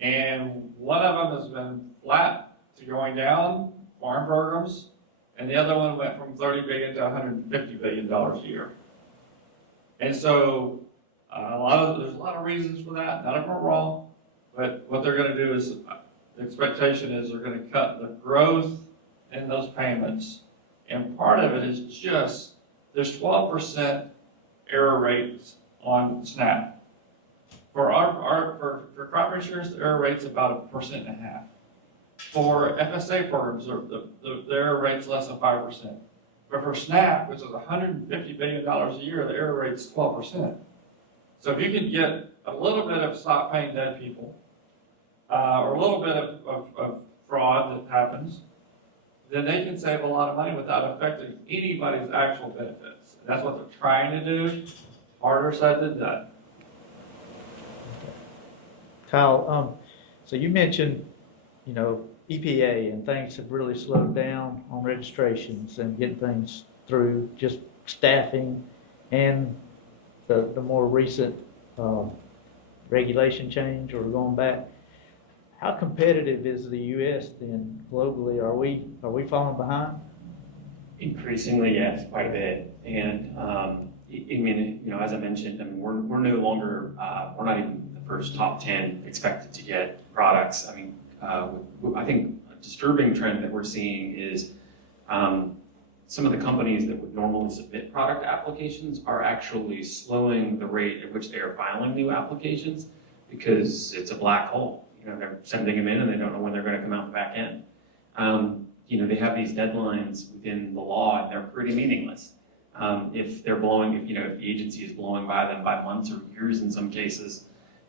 And one of them has been flat to going down, farm programs, and the other one went from $30 billion to $150 billion a year. And so there's a lot of reasons for that. None of them are wrong, but what they're going to do is, the expectation is they're going to cut the growth in those payments. And part of it is just, there's 12% error rates on SNAP. For crop insurance, the error rate's about 1.5%. For FSA programs, the error rate's less than 5%. But for SNAP, which is $150 billion a year, the error rate's 12%. So if you can get a little bit of stop paying dead people, or a little bit of fraud that happens, then they can save a lot of money without affecting anybody's actual benefits. And that's what they're trying to do. Harder said than done. Kyle, so you mentioned, EPA and things have really slowed down on registrations and getting things through, just staffing and the more recent, regulation change or going back. How competitive is the US then globally? Are we falling behind? Increasingly, yes, quite a bit. And I mean, as I mentioned, I mean, we're no longer, we're not even the first top 10 expected to get products. I mean, I think a disturbing trend that we're seeing is some of the companies that would normally submit product applications are actually slowing the rate at which they are filing new applications because it's a black hole. They're sending them in and they don't know when they're going to come out the back end. They have these deadlines within the law and they're pretty meaningless. If the agency is blowing by them by months or years in some cases,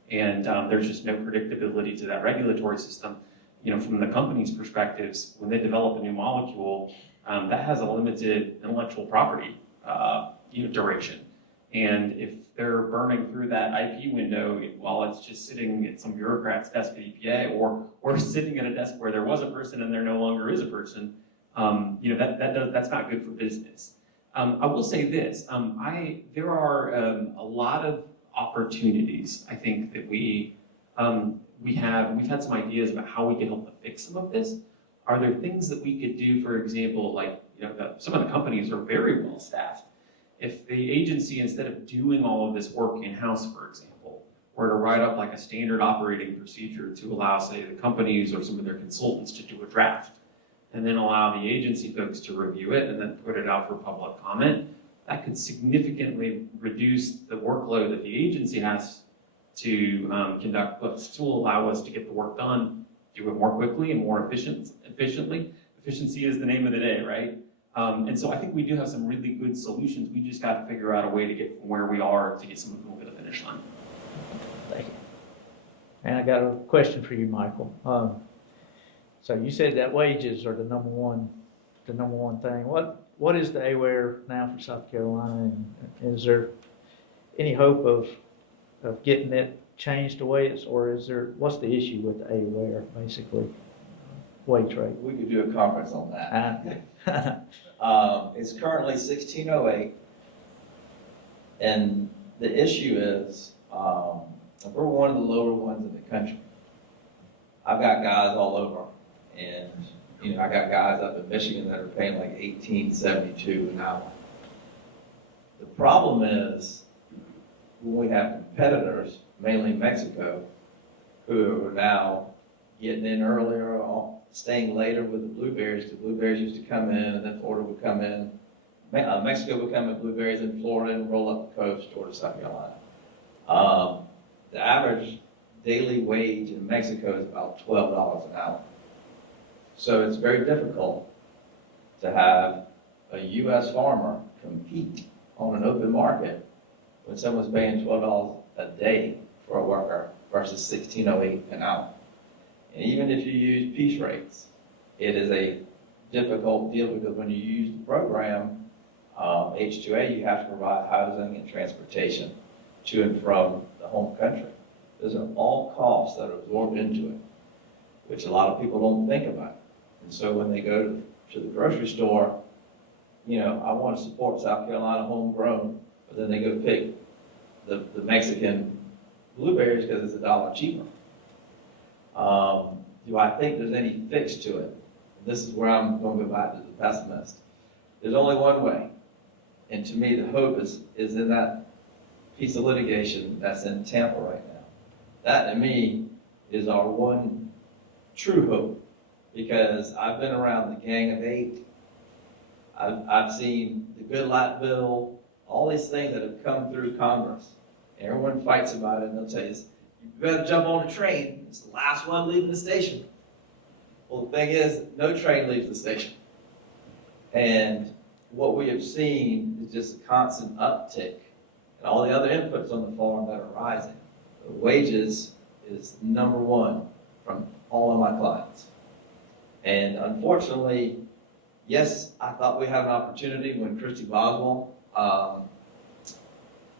and there's just no predictability to that regulatory system. From the company's perspectives, when they develop a new molecule, that has a limited intellectual property, duration. And if they're burning through that IP window while it's just sitting at some bureaucrat's desk at EPA or sitting at a desk where there was a person and there no longer is a person, that's not good for business. I will say this, there are a lot of opportunities, I think, that we've had some ideas about how we can help to fix some of this. Are there things that we could do, for example, like, some of the companies are very well staffed. If the agency, instead of doing all of this work in-house, for example, were to write up like a standard operating procedure to allow, say, the companies or some of their consultants to do a draft, and then allow the agency folks to review it and then put it out for public comment, that could significantly reduce the workload that the agency has to conduct, but still allow us to get the work done, do it more quickly and more efficiently. Efficiency is the name of the day, right? And so I think we do have some really good solutions. We just got to figure out a way to get from where we are to get some of them over the finish line. Thank you. And I got a question for you, Michael. So you said that wages are the number one thing. What is the AWARE now for South Carolina, and is there any hope of getting it changed the way it's, or what's the issue with the AWARE, basically, wage rate? We could do a conference on that. It's currently 1608, and the issue is we're one of the lower ones in the country. I've got guys all over, and I got guys up in Michigan that are paying like $18.72 an hour. The problem is when we have competitors, mainly Mexico, who are now getting in earlier or staying later with the blueberries. The blueberries used to come in, and then Florida would come in. Mexico would come in blueberries in Florida and roll up the coast towards South Carolina. The average daily wage in Mexico is about $12 an hour. So it's very difficult to have a U.S. farmer compete on an open market when someone's paying $12 a day for a worker versus $16.08 an hour. And even if you use piece rates, it is a difficult deal because when you use the program, H2A, you have to provide housing and transportation to and from the home country. Those are all costs that are absorbed into it, which a lot of people don't think about. And so when they go to the grocery store, I want to support South Carolina homegrown, but then they go pick the Mexican blueberries because it's $1 cheaper. Do I think there's any fix to it? This is where I'm going to go back to the pessimist. There's only one way. And to me, the hope is in that piece of litigation that's in Tampa right now. That, to me, is our one true hope. Because I've been around the Gang of Eight. I've seen the Good Light Bill, all these things that have come through Congress. Everyone fights about it, and they'll tell you, you better jump on the train. It's the last one leaving the station. Well, the thing is, no train leaves the station. And what we have seen is just a constant uptick. And all the other inputs on the farm that are rising. The wages is number one from all of my clients. And unfortunately, yes, I thought we had an opportunity when Christy Boswell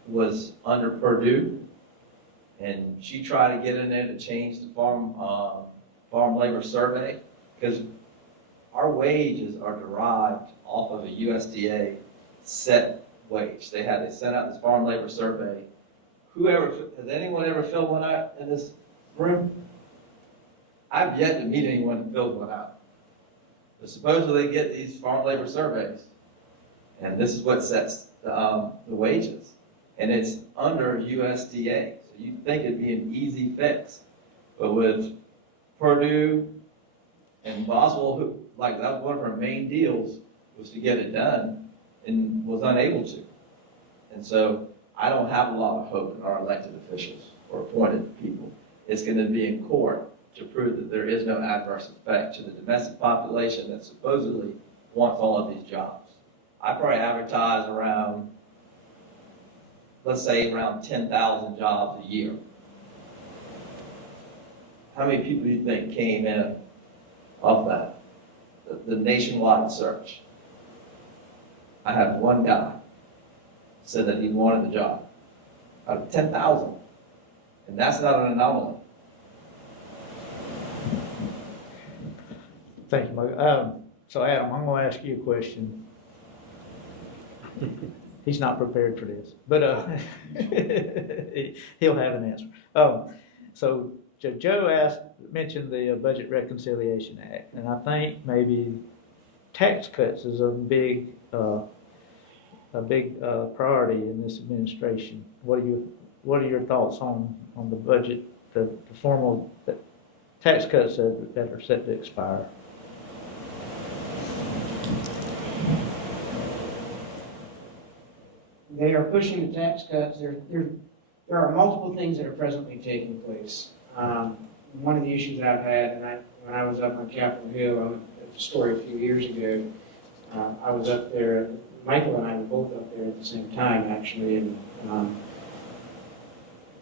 was under Purdue. And she tried to get in there to change the farm labor survey, because our wages are derived off of a USDA set wage. They sent out this farm labor survey. Has anyone ever filled one out in this room? I've yet to meet anyone who filled one out. But supposedly they get these farm labor surveys, and this is what sets the wages. And it's under USDA. So you'd think it'd be an easy fix. But with Purdue and Boswell, that was one of our main deals, was to get it done, and was unable to. And so I don't have a lot of hope in our elected officials or appointed people. It's going to be in court to prove that there is no adverse effect to the domestic population that supposedly wants all of these jobs. I probably advertise around, let's say around 10,000 jobs a year. How many people do you think came in off that? The nationwide search. I had one guy said that he wanted the job out of 10,000. And that's not an anomaly. Thank you, Mike. So Adam, I'm gonna ask you a question. He's not prepared for this, but he'll have an answer. So Joe mentioned the Budget Reconciliation Act, and I think maybe tax cuts is a big priority in this administration. What are your thoughts on the budget, the formal tax cuts that are set to expire? They are pushing the tax cuts. There are multiple things that are presently taking place. One of the issues I've had, and when I was up on Capitol Hill, I went to the story a few years ago. I was up there. Michael and I were both up there at the same time, actually,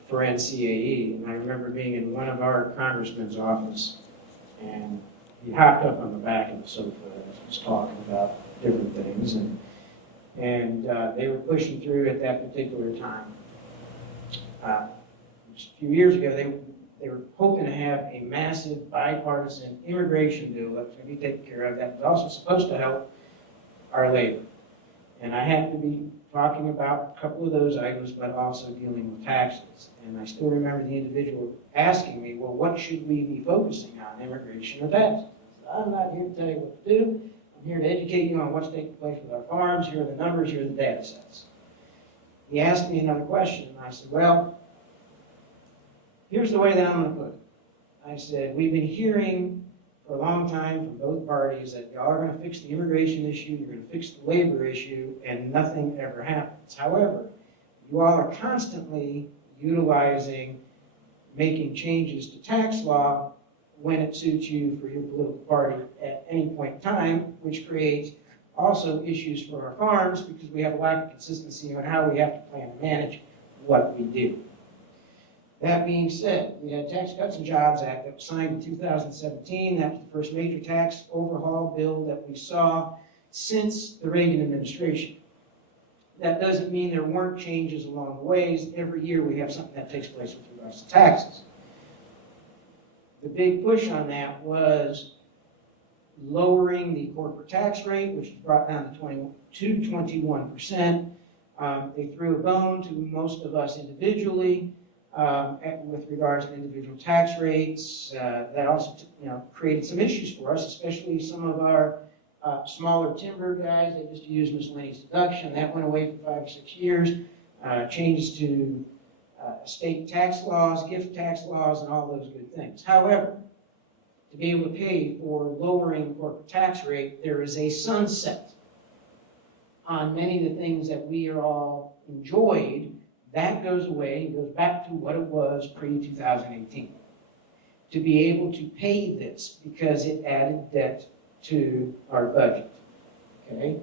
for NCAE. And I remember being in one of our congressman's office, and he hopped up on the back of the sofa and was talking about different things, and they were pushing through at that particular time. Just a few years ago, they were hoping to have a massive bipartisan immigration bill that was going to be taken care of, that was also supposed to help our labor. And I happened to be talking about a couple of those items, but also dealing with taxes. And I still remember the individual asking me, well, what should we be focusing on, immigration or taxes? I said, I'm not here to tell you what to do. I'm here to educate you on what's taking place with our farms. Here are the numbers, here are the data sets. He asked me another question, and I said, well, here's the way that I'm going to put it. I said, we've been hearing for a long time from both parties that y'all are going to fix the immigration issue, you're going to fix the labor issue, and nothing ever happens. However, you all are constantly utilizing making changes to tax law when it suits you for your political party at any point in time, which creates also issues for our farms because we have a lack of consistency on how we have to plan and manage what we do. That being said, we had Tax Cuts and Jobs Act that was signed in 2017. That was the first major tax overhaul bill that we saw since the Reagan administration. That doesn't mean there weren't changes along the ways. Every year we have something that takes place with regards to taxes. The big push on that was lowering the corporate tax rate, which was brought down to 21%. They threw a bone to most of us individually. With regards to individual tax rates, that also created some issues for us, especially some of our smaller timber guys. They just used miscellaneous deduction. That went away for 5 or 6 years. Changes to state tax laws, gift tax laws, and all those good things. However, to be able to pay for lowering the corporate tax rate, there is a sunset on many of the things that we are all enjoyed. That goes away and goes back to what it was pre-2018. To be able to pay this because it added debt to our budget. Okay?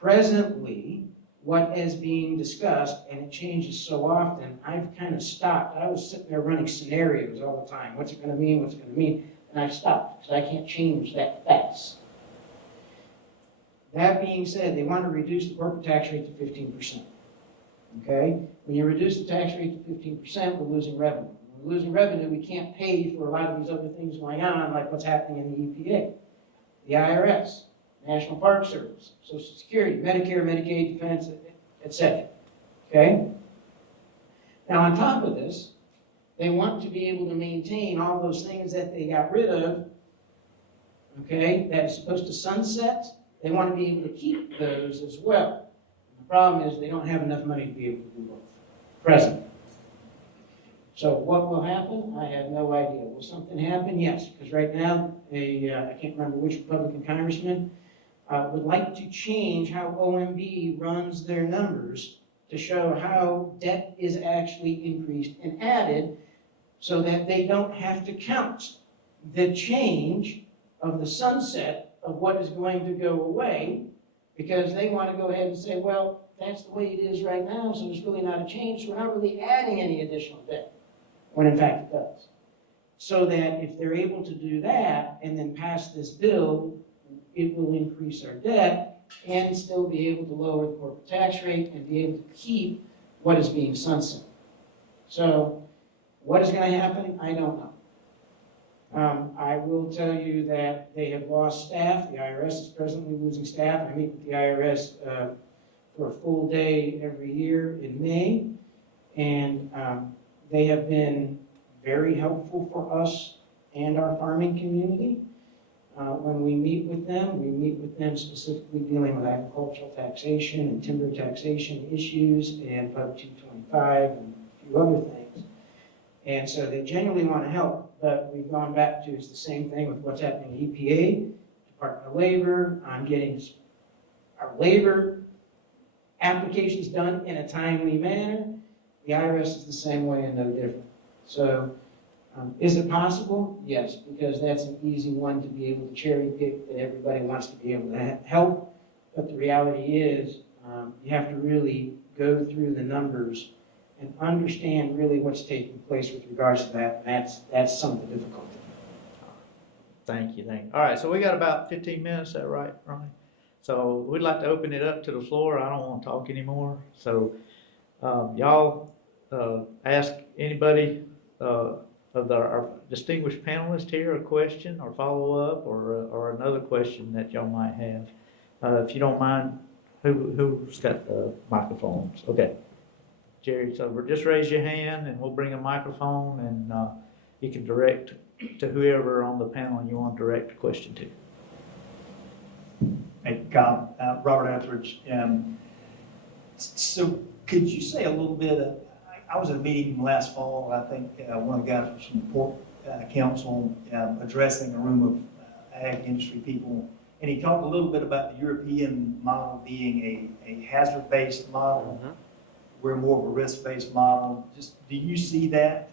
Presently, what is being discussed, and it changes so often, I've kind of stopped. I was sitting there running scenarios all the time. What's it going to mean? What's it going to mean? And I stopped because I can't change that fast. That being said, they want to reduce the corporate tax rate to 15%. okay? When you reduce the tax rate to 15%, we're losing revenue. When we're losing revenue, we can't pay for a lot of these other things going on, like what's happening in the EPA, the IRS, National Park Service, Social Security, Medicare, Medicaid, Defense, et cetera, okay? Now, on top of this, they want to be able to maintain all those things that they got rid of, okay, that is supposed to sunset. They want to be able to keep those as well. The problem is they don't have enough money to be able to do both, presently. So what will happen? I have no idea. Will something happen? Yes, because right now, I can't remember which Republican congressman would like to change how OMB runs their numbers to show how debt is actually increased and added so that they don't have to count the change of the sunset of what is going to go away, because they want to go ahead and say, well, that's the way it is right now, so there's really not a change, so we're not really adding any additional debt, when in fact it does. So that if they're able to do that and then pass this bill, it will increase our debt and still be able to lower the corporate tax rate and be able to keep what is being sunset. So what is going to happen? I don't know. I will tell you that they have lost staff. The IRS is presently losing staff. I meet with the IRS for a full day every year in May, and they have been very helpful for us and our farming community. When we meet with them specifically dealing with agricultural taxation and timber taxation issues and Pub 225 and a few other things. And so they genuinely want to help, but we've gone back to, it's the same thing with what's happening in EPA, Department of Labor. I'm getting our labor applications done in a timely manner. The IRS is the same way and no different. So is it possible? Yes, because that's an easy one to be able to cherry pick that everybody wants to be able to help. But the reality is you have to really go through the numbers and understand really what's taking place with regards to that. And that's some of the difficulty. Thank you. All right, so we got about 15 minutes, is that right, Ronnie? So we'd like to open it up to the floor. I don't want to talk anymore. So y'all ask anybody of our distinguished panelists here a question or follow up or another question that y'all might have. If you don't mind, who's got the microphones? Okay. Jerry, so just raise your hand and we'll bring a microphone and you can direct to whoever on the panel you want to direct a question to. Hey, Kyle, Robert Etheridge. So could you say a little bit, I was at a meeting last fall, and I think one of the guys from the Pork Council addressing a room of ag industry people, and he talked a little bit about the European model being a hazard-based model. Mm-hmm. We're more of a risk-based model. Just do you see that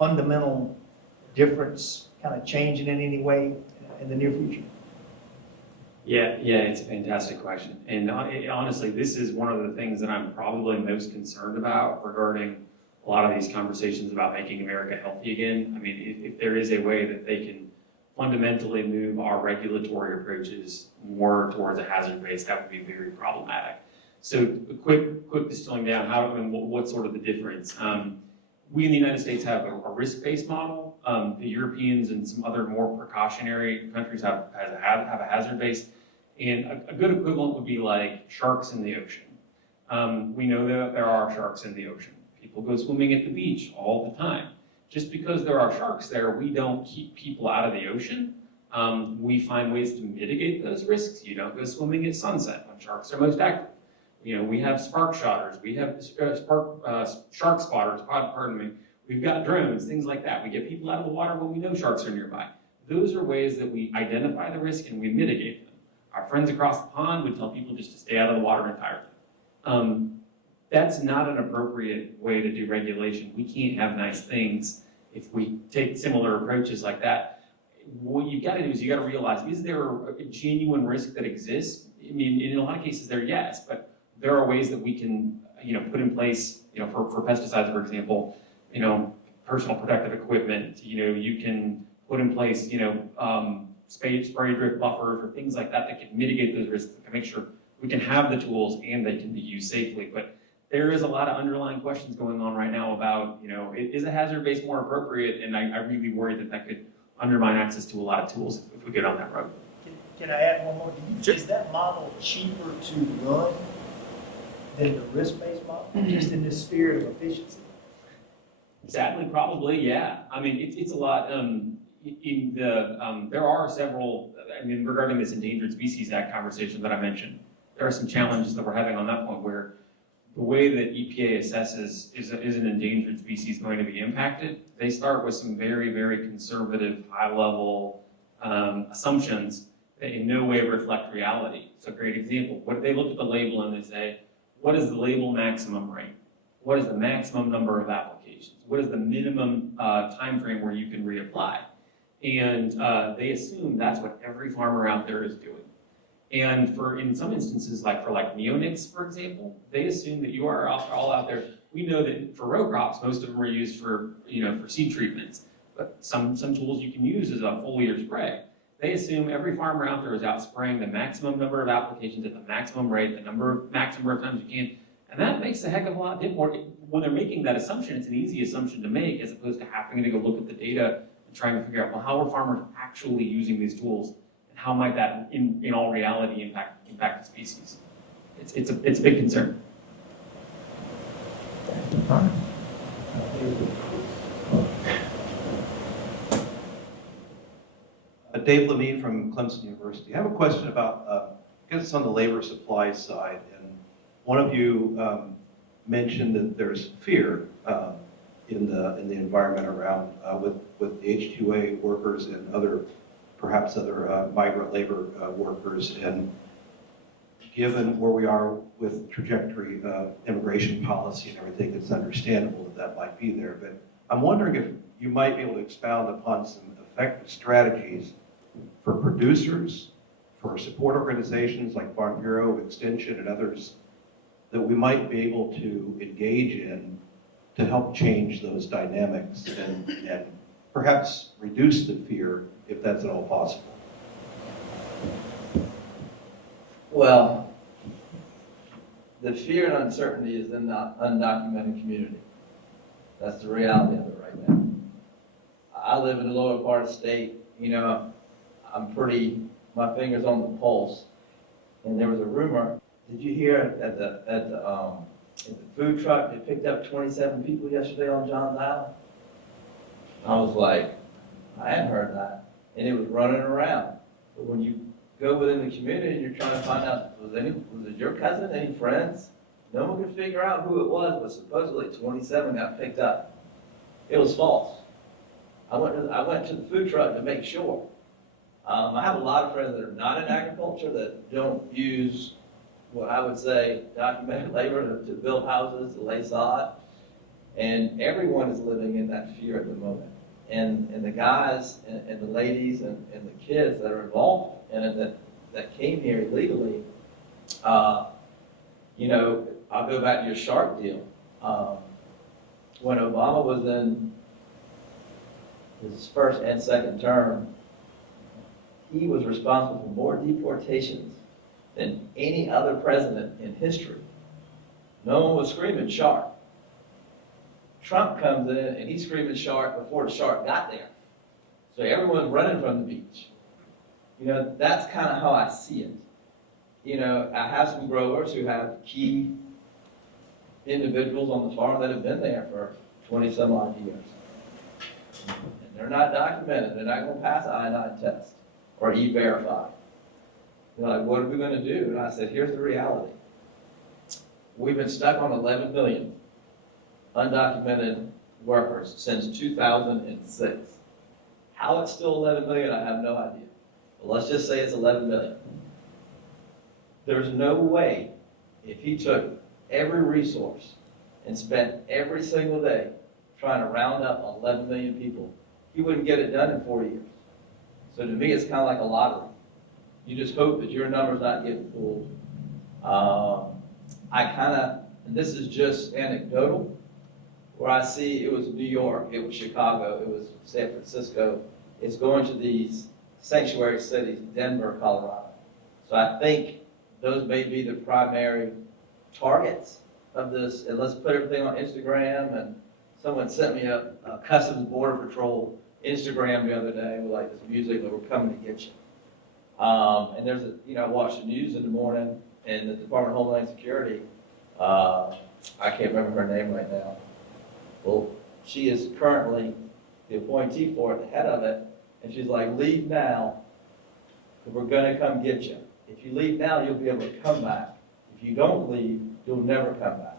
fundamental difference kind of changing in any way in the near future? Yeah, it's a fantastic question. And honestly, this is one of the things that I'm probably most concerned about regarding a lot of these conversations about making America healthy again. I mean, if there is a way that they can fundamentally move our regulatory approaches more towards a hazard base, that would be very problematic. So a quick distilling down, what's sort of the difference? We in the United States have a risk-based model. The Europeans and some other more precautionary countries have a hazard-based. And a good equivalent would be like sharks in the ocean. We know that there are sharks in the ocean. People go swimming at the beach all the time. Just because there are sharks there, we don't keep people out of the ocean. We find ways to mitigate those risks. You don't go swimming at sunset when sharks are most active. You know, we have spark shotters, we have shark spotters, pardon me. We've got drones, things like that. We get people out of the water when we know sharks are nearby. Those are ways that we identify the risk and we mitigate them. Our friends across the pond would tell people just to stay out of the water entirely. That's not an appropriate way to do regulation. We can't have nice things if we take similar approaches like that. What you've got to do is you got to realize, is there a genuine risk that exists? I mean, in a lot of cases there, yes, but there are ways that we can, put in place, for pesticides, for example, personal protective equipment, you can put in place, spray drift buffers or things like that that can mitigate those risks, that can make sure we can have the tools and they can be used safely. But there is a lot of underlying questions going on right now about, you know, is a hazard base more appropriate? And I really worry that that could undermine access to a lot of tools if we get on that road. Can I add one more? Is that model cheaper to run than the risk-based model, just in this spirit of efficiency? Sadly, probably, yeah. I mean, it's a lot, there are several, I mean, regarding this Endangered Species Act conversation that I mentioned, there are some challenges that we're having on that point where the way that EPA assesses is an endangered species going to be impacted, they start with some very, very conservative, high-level assumptions that in no way reflect reality. So, great example. What they look at the label and they say, what is the label maximum rate? What is the maximum number of applications? What is the minimum time frame where you can reapply? And they assume that's what every farmer out there is doing. And in some instances, like for neonics, for example, they assume that you are all out there. We know that for row crops, most of them are used for seed treatments, but some tools you can use is a foliar spray. They assume every farmer out there is out spraying the maximum number of applications at the maximum rate, the maximum of times you can, and that makes a heck of a lot more. When they're making that assumption, it's an easy assumption to make as opposed to having to go look at the data and trying to figure out, well, how are farmers actually using these tools? How might that, in all reality, impact the species? It's a big concern. Dave Lemie from Clemson University. I have a question about, I guess it's on the labor supply side. And one of you mentioned that there's fear in the environment around with the H-2A workers and perhaps other migrant labor workers. And given where we are with trajectory of immigration policy and everything, it's understandable that might be there. But I'm wondering if you might be able to expound upon some effective strategies for producers, for support organizations like Farm Bureau, Extension, and others that we might be able to engage in to help change those dynamics and perhaps reduce the fear if that's at all possible. Well, the fear and uncertainty is in the undocumented community. That's the reality of it right now. I live in the lower part of the state. You know, my finger's on the pulse. And there was a rumor. Did you hear at the food truck, they picked up 27 people yesterday on Johns Island? I was like, I hadn't heard that. And it was running around. But when you go within the community and you're trying to find out, was it your cousin, any friends? No one could figure out who it was, but supposedly 27 got picked up. It was false. I went to the food truck to make sure. I have a lot of friends that are not in agriculture that don't use what I would say documented labor to build houses, to lay sod. And everyone is living in that fear at the moment. And the guys and the ladies and the kids that are involved in it that came here illegally, you know, I'll go back to your shark deal. When Obama was in his first and second term, he was responsible for more deportations than any other president in history. No one was screaming shark. Trump comes in and he's screaming shark before the shark got there. So everyone's running from the beach. You know, that's kind of how I see it. You know, I have some growers who have key individuals on the farm that have been there for 20 some odd years. And they're not documented. They're not going to pass an iodine test or E-Verify. They're like, what are we going to do? And I said, here's the reality. We've been stuck on 11 million undocumented workers since 2006. How it's still 11 million, I have no idea. But let's just say it's 11 million. There's no way, if he took every resource and spent every single day trying to round up 11 million people, he wouldn't get it done in 4 years. So to me, it's kind of like a lottery. You just hope that your number's not getting pulled. And this is just anecdotal, where I see it was New York, it was Chicago, it was San Francisco. It's going to these sanctuary cities, Denver, Colorado. So I think those may be the primary targets of this, and let's put everything on Instagram, and someone sent me a Customs Border Patrol Instagram the other day with like this music that we're coming to get you. And there's I watched the news in the morning, and the Department of Homeland Security, I can't remember her name right now. Well, she is currently the appointee for it, the head of it, and she's like, leave now, because we're gonna come get you. If you leave now, you'll be able to come back. If you don't leave, you'll never come back.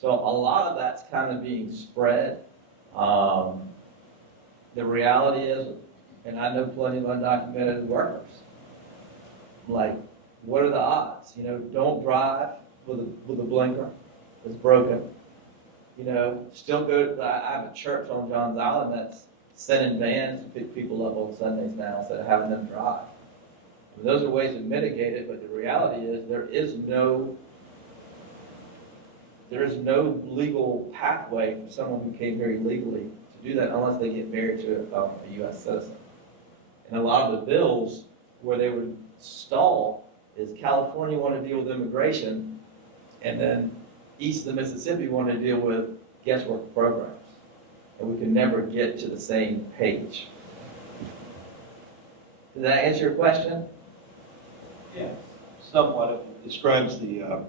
So a lot of that's kind of being spread. The reality is, and I know plenty of undocumented workers, like, what are the odds? Don't drive with a blinker that's broken. Still go, I have a church on Johns Island that's sending vans to pick people up on Sundays now instead of having them drive. Those are ways to mitigate it, but the reality is there is no legal pathway for someone who came here illegally to do that unless they get married to a U.S. citizen. And a lot of the bills where they would stall is California want to deal with immigration, and then east of the Mississippi want to deal with guest worker programs. And we can never get to the same page. Does that answer your question? Yeah, somewhat. It describes the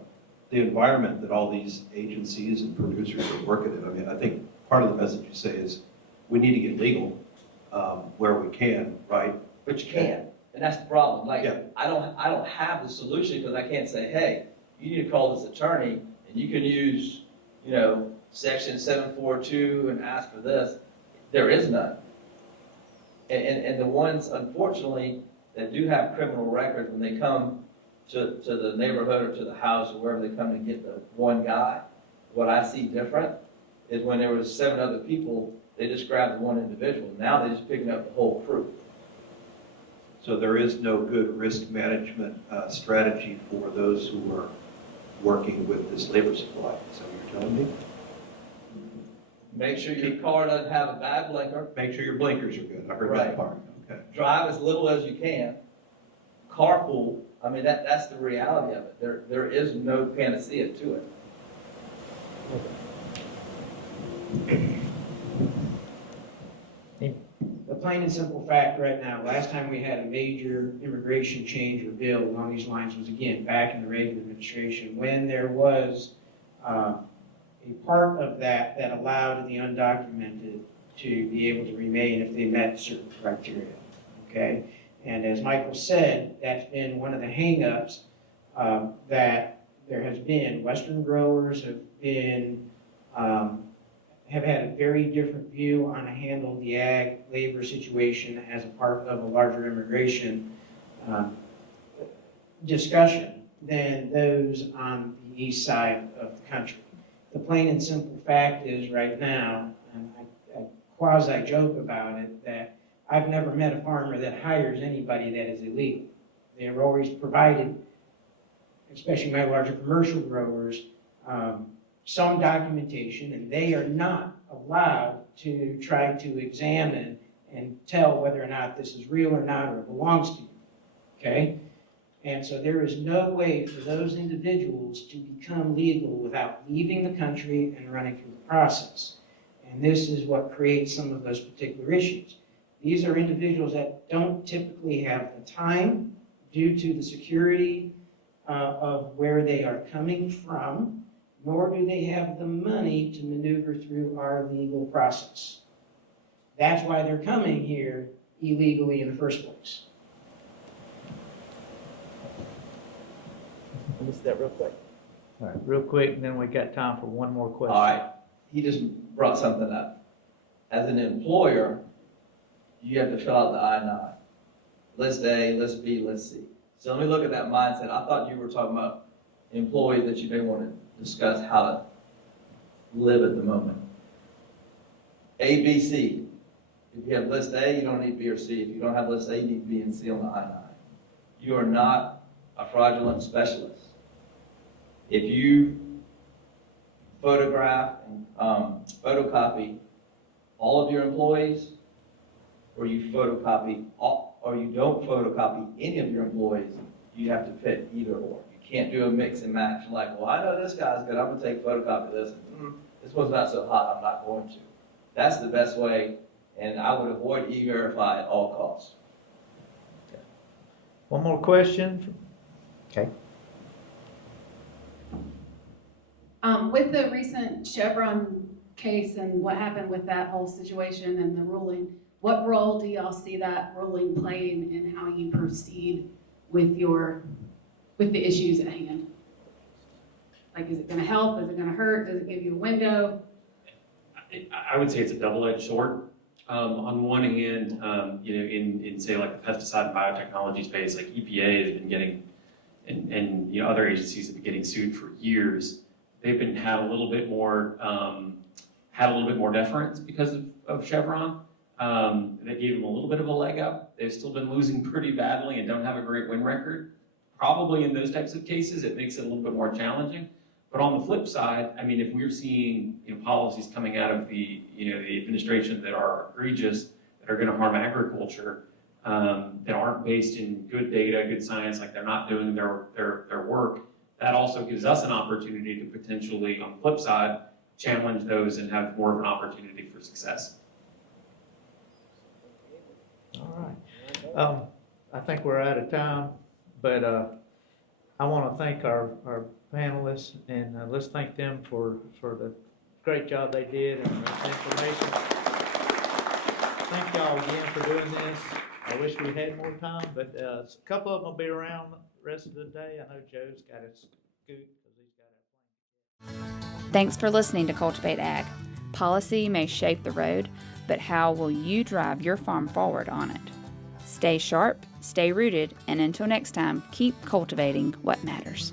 environment that all these agencies and producers are working in. I mean, I think part of the message you say is we need to get legal where we can, right? But you can, and that's the problem. Like, Yeah. I don't have the solution because I can't say, hey, you need to call this attorney and you can use, section 742 and ask for this. There is none. And the ones, unfortunately, that do have criminal records, when they come to the neighborhood or to the house or wherever they come to get the one guy, what I see different is when there was 7 other people, they just grabbed the one individual. Now they're just picking up the whole crew. So there is no good risk management strategy for those who are working with this labor supply. Is that what you're telling me? Make sure your car doesn't have a bad blinker. Make sure your blinkers are good. I heard Right. that part. Okay. Drive as little as you can. Carpool. I mean, that's the reality of it. There is no panacea to it. The plain and simple fact right now, last time we had a major immigration change or bill along these lines was, again, back in the Reagan administration, when there was a part of that allowed the undocumented to be able to remain if they met certain criteria, okay? And as Michael said, that's been one of the hangups that there has been. Western growers have been, have had a very different view on how to handle the ag labor situation as a part of a larger immigration discussion than those on the east side of the country. The plain and simple fact is right now, and I quasi-joke about it, that I've never met a farmer that hires anybody that is illegal. They're always provided, especially my larger commercial growers, some documentation, and they are not allowed to try to examine and tell whether or not this is real or not, or belongs to you, okay? And so there is no way for those individuals to become legal without leaving the country and running through the process. And this is what creates some of those particular issues. These are individuals that don't typically have the time due to the security of where they are coming from, nor do they have the money to maneuver through our legal process. That's why they're coming here illegally in the first place. Let me see that real quick. All right, real quick, and then we got time for one more question. All right. He just brought something up. As an employer, you have to fill out the I-9. List A, list B, list C. So let me look at that mindset. I thought you were talking about employees that you may want to discuss how to live at the moment. A, B, C. If you have list A, you don't need B or C. If you don't have list A, you need B and C on the I-9. You are not a fraudulent specialist. If you photograph and photocopy all of your employees, or you photocopy all, or you don't photocopy any of your employees, you have to pick either or. You can't do a mix and match, like, well, I know this guy's good, I'm gonna take a photocopy of this, this one's not so hot, I'm not going to. That's the best way, and I would avoid E-Verify at all costs. One more question? Okay. With the recent Chevron case and what happened with that whole situation and the ruling, what role do y'all see that ruling playing in how you proceed with the issues at hand? Like, is it gonna help? Is it gonna hurt? Does it give you a window? I would say it's a double-edged sword. On one hand, in say like the pesticide and biotechnology space, like EPA has been getting, and other agencies have been getting sued for years. They've had a little bit more deference because of Chevron. That gave them a little bit of a leg up. They've still been losing pretty badly and don't have a great win record. Probably in those types of cases, it makes it a little bit more challenging. But on the flip side, I mean, if we're seeing policies coming out of the administration that are egregious, that are going to harm agriculture, that aren't based in good data, good science, like they're not doing their work, that also gives us an opportunity to potentially, on the flip side, challenge those and have more of an opportunity for success. All right. I think we're out of time, but I want to thank our panelists, and let's thank them for the great job they did and the information. Thank y'all again for doing this. I wish we had more time, but a couple of them will be around the rest of the day. I know Joe's got to scoot because he's got a Thanks for listening to Cultivate Ag. Policy may shape the road, but how will you drive your farm forward on it? Stay sharp, stay rooted, and until next time, keep cultivating what matters.